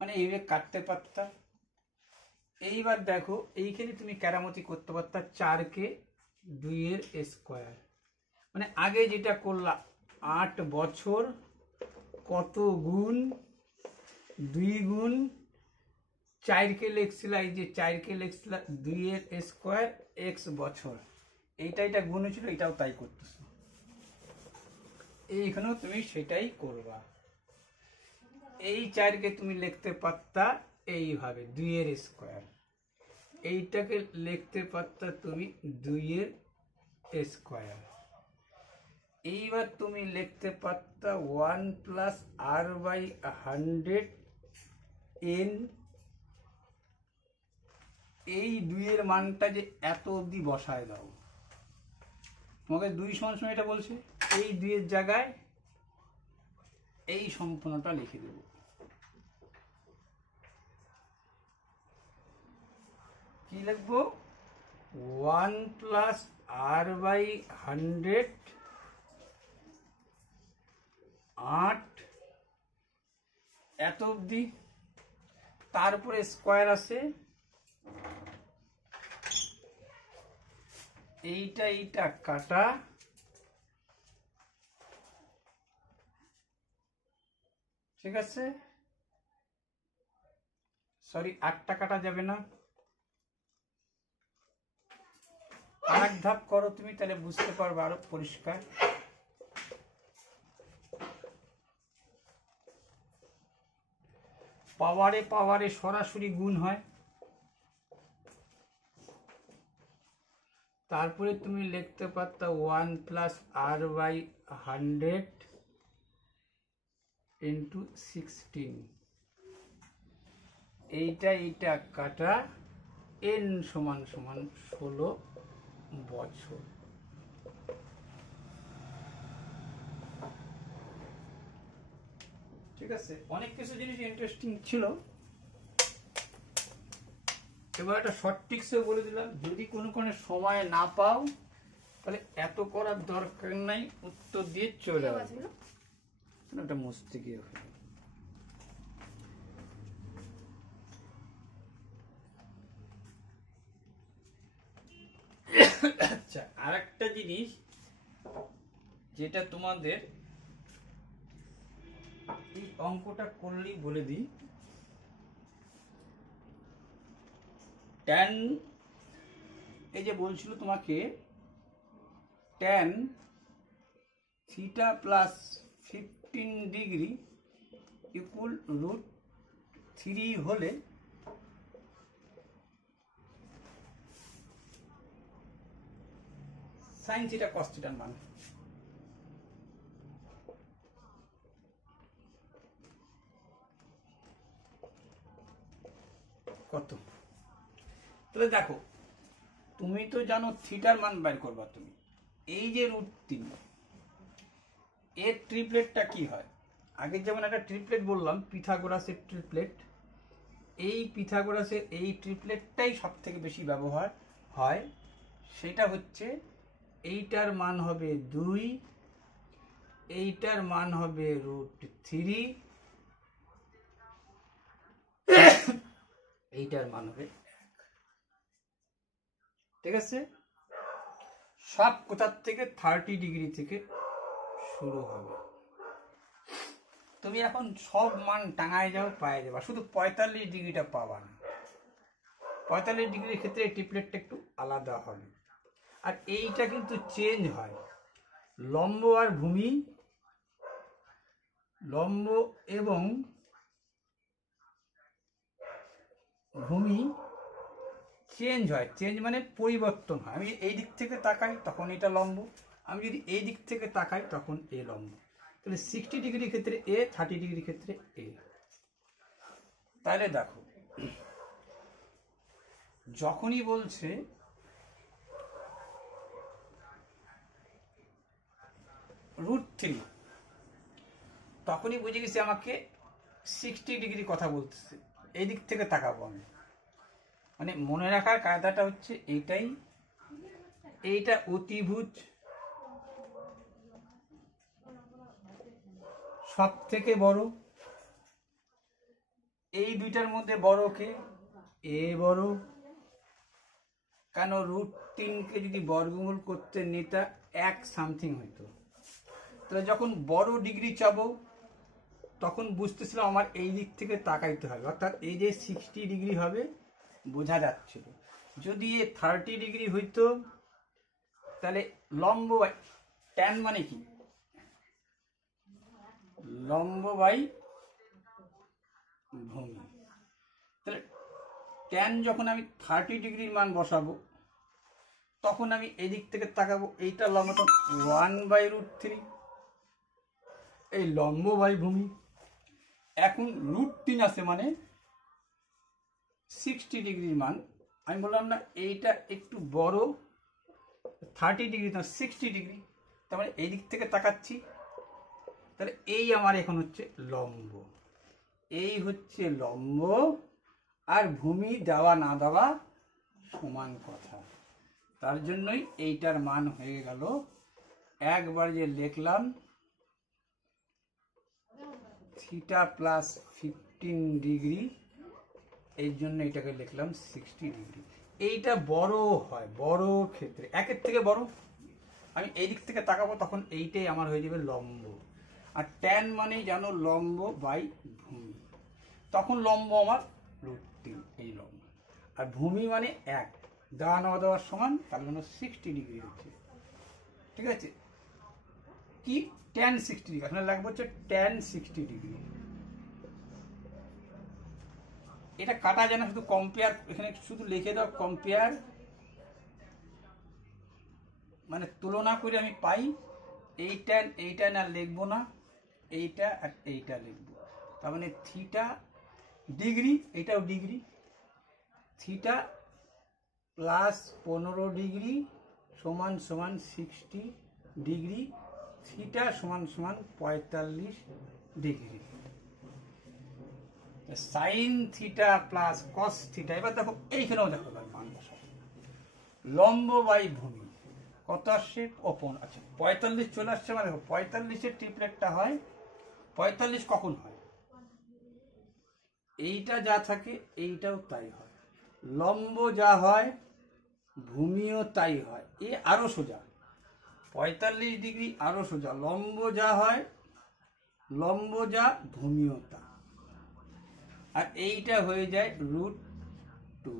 মানে এইভাবে কাটতে পারতা। এইবার দেখো এইখানে তুমি কেরামতি করতে পারতা 4 কে 2 এর স্কোয়ার, মানে আগে যেটা করলা 8 বছর কত গুণ 2 গুণ 4 কে লিখছিল, এই যে 4 কে লিখছিল 2 এর স্কোয়ার x বছর, এটা গুণ ছিল, এটাও তাই করতেছ, এইখানেও তুমি সেটাই করবা। এই 4 কে তুমি লিখতে পারতা এইভাবে 2 এর স্কোয়ার, এইটাকে লিখতে পারতা তুমি 2 এর স্কোয়ার। এইবার তুমি লিখতে পারতা 1 প্লাস r/100 n, এই 2 এর মানটা যে এত অবধি বসায় দাও, তোমাকে 2 সমান সমান এটা বলছে, এই 2 এর জায়গায় এই সম্পূর্ণটা লিখে দেব। কি লিখবো, 1 প্লাস r/100 8 এত অবধি, তারপরে স্কোয়ার আছে, এইটা কাটা, ঠিক আছে, সরি 8টা কাটা যাবে না, আরেক ধাপ করো তুমি, তাহলে বুঝতে পারবে আরো পরিষ্কার। পাওয়ারে পাওয়ারে সরাসরি গুণ হয়, তারপরে তুমি লিখতে পারতা 1 প্লাস r/100 ইন্টু 16, এইটা কাটা, n সমান সমান 16 বছর। ঠিক আছে, অনেক কিছু জিনিস ইন্টারেস্টিং ছিল। এবার একটা শর্ট ট্রিক্সও বলে দিলাম, যদি কোনো সময় না পাও তাহলে এত করার দরকার নাই, উত্তর দিয়ে চলে আসবে। একটা মুছতে গিয়ে আচ্ছা, আর একটা জিনিস যেটা তোমাদের এই অঙ্কটা করলেই বলে দিই, ট্যান, এই যে বলছিল তোমাকে tan theta plus 15 degree equal √3 হলে সাইন থিটা কস থিটার মান কত। তাহলে দেখো, তুমি তো জানো থিটার মান বের করবা তুমি, এই যে √3 এর ট্রিপলেটটা কি হয়, আগে যেমন একটা ট্রিপলেট বললাম পিথাগোরাসের ট্রিপলেট, এই পিথাগোরাসের এই ট্রিপলেটটাই সব থেকে বেশি ব্যবহার হয়। সেটা হচ্ছে এইটার মান হবে 2, এইটার মান হবে √3, এইটার মান হবে 1। ঠিক আছে, সব কোথার থেকে 30 ডিগ্রি থেকে শুরু হবে। তুমি এখন সব মান টাঙায় যাও, পায়ে যাবা, শুধু 45 ডিগ্রিটা পাবা না। 45 ডিগ্রির ক্ষেত্রে এই ট্রিপলেটটা একটু আলাদা হবে। আর এইটা কিন্তু চেঞ্জ হয়, লম্ব আর ভূমি, লম্ব এবং ভূমি চেঞ্জ হয়, চেঞ্জ মানে পরিবর্তন হয়। আমি এই দিক থেকে তাকাই তখন এটা লম্ব, আমি যদি এই দিক থেকে তাকাই তখন এ লম্ব। তাহলে 60 ডিগ্রি ক্ষেত্রে এ, 30 ডিগ্রি ক্ষেত্রে এ। তাহলে দেখো যখনই বলছে √3 তখনই বুঝে গেছি আমাকে 60 ডিগ্রি কথা বলতেছে, এই দিক থেকে তাকাবো আমি। মানে মনে রাখার কায়দাটা হচ্ছে এইটাই, এইটা অতিভুজ সব থেকে বড়, এই দুইটার মধ্যে বড় কে? এ বড়। কেন √3কে যদি বর্গমূল করতে নিতা 1 সামথিং হইতো। তাহলে যখন বড় ডিগ্রি চাবো তখন বুঝতেছিলাম আমার এই দিক থেকে তাকাইতে হবে, অর্থাৎ এই যে 60 ডিগ্রি হবে বোঝা যাচ্ছিল। যদি এ 30 ডিগ্রি হইতো তাহলে লম্ব বাই ট্যান মানে কি? লম্ব বাই ভূমি। তাহলে ট্যান যখন আমি 30 ডিগ্রির মান বসাবো তখন আমি এই দিক থেকে তাকাবো, এইটা লম্ব 1/√3, এই লম্ব বাই ভূমি। এখন √3 আছে মানে 60 ডিগ্রির মান। আমি বললাম না এইটা একটু বড়, 30 ডিগ্রি না 60 ডিগ্রি, তার মানে এই দিক থেকে তাকাচ্ছি। তাহলে এই আমার এখন হচ্ছে লম্ব, এই হচ্ছে লম্ব, আর ভূমি দেওয়া না দেওয়া সমান কথা। তার জন্যই এইটার মান হয়ে গেল, একবার যে লিখলাম থিটা প্লাস 15 ডিগ্রি, এই জন্য এটাকে লিখলাম 60 ডিগ্রি। এইটা বড় হয়, বড় ক্ষেত্রে একের থেকে বড়, আমি এই দিক থেকে তাকাবো তখন এইটাই আমার হয়ে যাবে লম্ব। আর ট্যান মানে জানো লম্ব বাই ভূমি, তখন লম্ব আমার √3, এই লম্ব। আর ভূমি মানে 1 দেওয়া না দেওয়ার সমান, তার জন্য 60 ডিগ্রি হচ্ছে। ঠিক আছে, কি ট্যান 60 ডিগ্রি, এখানে লাগবে হচ্ছে ট্যান 60 ডিগ্রি। এটা কাটা যায় না, শুধু কম্পেয়ার, এখানে শুধু লিখে দাও কম্পেয়ার, মানে তুলনা করে আমি পাই এইটা না লিখবো না, এইটা আর এইটা লিখবো। তার মানে থিটা ডিগ্রি, এটাও ডিগ্রি, থিটা প্লাস 15 ডিগ্রি সমান সমান 60 ডিগ্রি, থিটা সমান সমান 45 degree. Sine theta plus cos theta. এবার দেখো এইখানেও দেখো মান বসাও, লম্ব বাই ভূমি কত আসছে? ওপন, আচ্ছা 45 চলে আসছে। মানে দেখো 45-এর ট্রিপলেটটা হয় 45 কখন হয়? এইটা যা থাকে এইটাও তাই হয়, লম্ব যা হয় ভূমিও তাই হয়। এ আরো সোজা, 45 ডিগ্রি আরো সোজা, লম্ব যা হয় লম্ব যা ভূমিও তা। আর এইটা হয়ে যায় √2,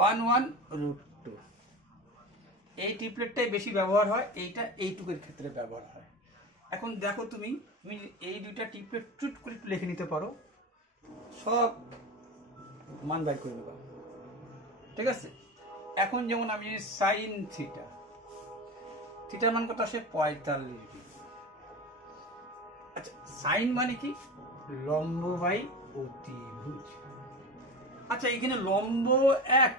1/√2। এই ট্রিপলেটটাই বেশি ব্যবহার হয়, এইটা এইটুকের ক্ষেত্রে ব্যবহার হয়। এখন দেখো তুমি এই দুইটা ট্রিপলেট চুট করে একটু লিখে নিতে পারো, সব মান বাই করে দেবো। ঠিক আছে, এখন যেমন আমি সাইন থিটা, থিটার মান কত আসে? 45 ডিগ্রি। আচ্ছা সাইন মানে কি? লম্ব বাই অতিভুজ। আচ্ছা এখানে লম্ব 1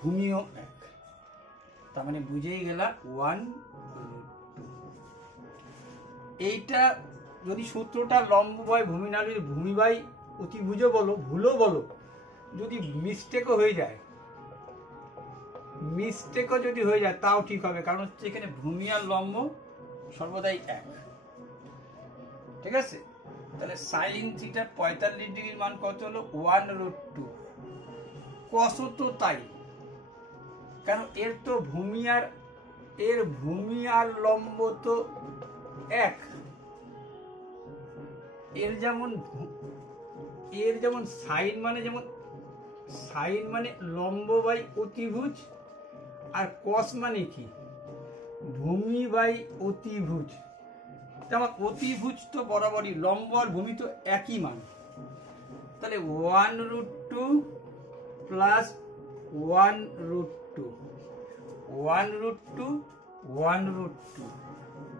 ভূমিও 1, তার মানে বুঝেই গেলা 1/√2। এইটা যদি সূত্রটা লম্ব বাই ভূমি না, ভূমি বাই অতিভুজও বলো, ভুলও বলো, যদি মিস্টেকও হয়ে যায়, মিস্টেকও যদি হয়ে যায় তাও ঠিক হবে, কারণ হচ্ছে এখানে ভূমি আর লম্ব সর্বদাই 1। ঠিক আছে, তাহলে সাইন থিটা 45 ডিগ্রির মান কত হলো? 1/√2। কসও তো তাই, কারণ এর তো ভূমি আর লম্ব তো 1। এর যেমন সাইন মানে লম্ব বাই অতিভুজ, আর কস মানে কি? ভূমি বাই অতিভুজ। আমার অতিভুজ তো বরাবরই, লম্ব আর ভূমি তো একই মান, তাহলে 1/√2 প্লাস 1√2, 1√2, 1√2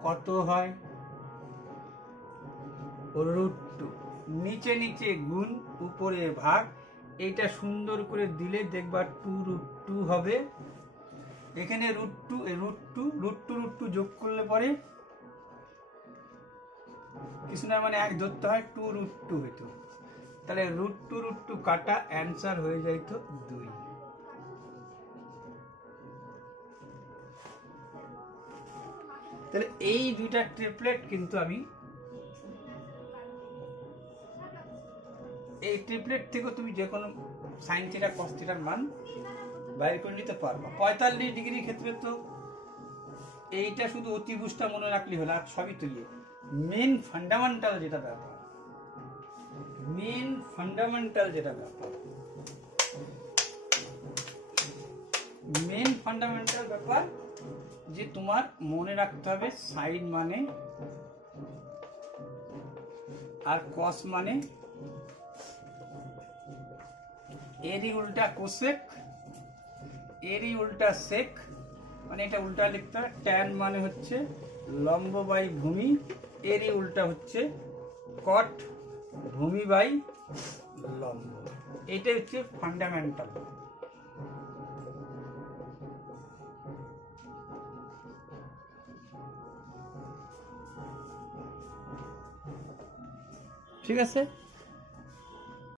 কত হয়? √2। নিচে নিচে গুণ, উপরে ভাগ। এইটা সুন্দর করে দিলে দেখবা 2√2 হবে। এখানে √2 যোগ করলে পরে কিছু না, মানে 1 ধরতে হয়, 2√2 হইতো। তাহলে √2 কাটা, অ্যান্সার হয়ে যাইত 2। তাহলে এই দুইটা ট্রিপলেট কিন্তু আমি এই ট্রিপলেট থেকে তুমি যে কোনো সাইন থিটা কস থিটার মান বাইর করে নিতে পারবা। 45 ডিগ্রির ক্ষেত্রে তো এইটা শুধু অতিভুজটা মনে রাখলে হলো, আর সবই তুলিয়ে মেন ফান্ডামেন্টাল যেটা ব্যাপার, যে তোমার মনে রাখতে হবে সাইন মানে আর কস মানে এরই উল্টা কোসেক, এরই উল্টা সেক, মানে এটা উল্টা লিখতে হবে। ট্যান মানে হচ্ছে লম্ব বাই ভূমি, এরই উল্টা হচ্ছে কট, ভূমি বাই লম্ব। এটাই হচ্ছে ফান্ডামেন্টাল। ঠিক আছে।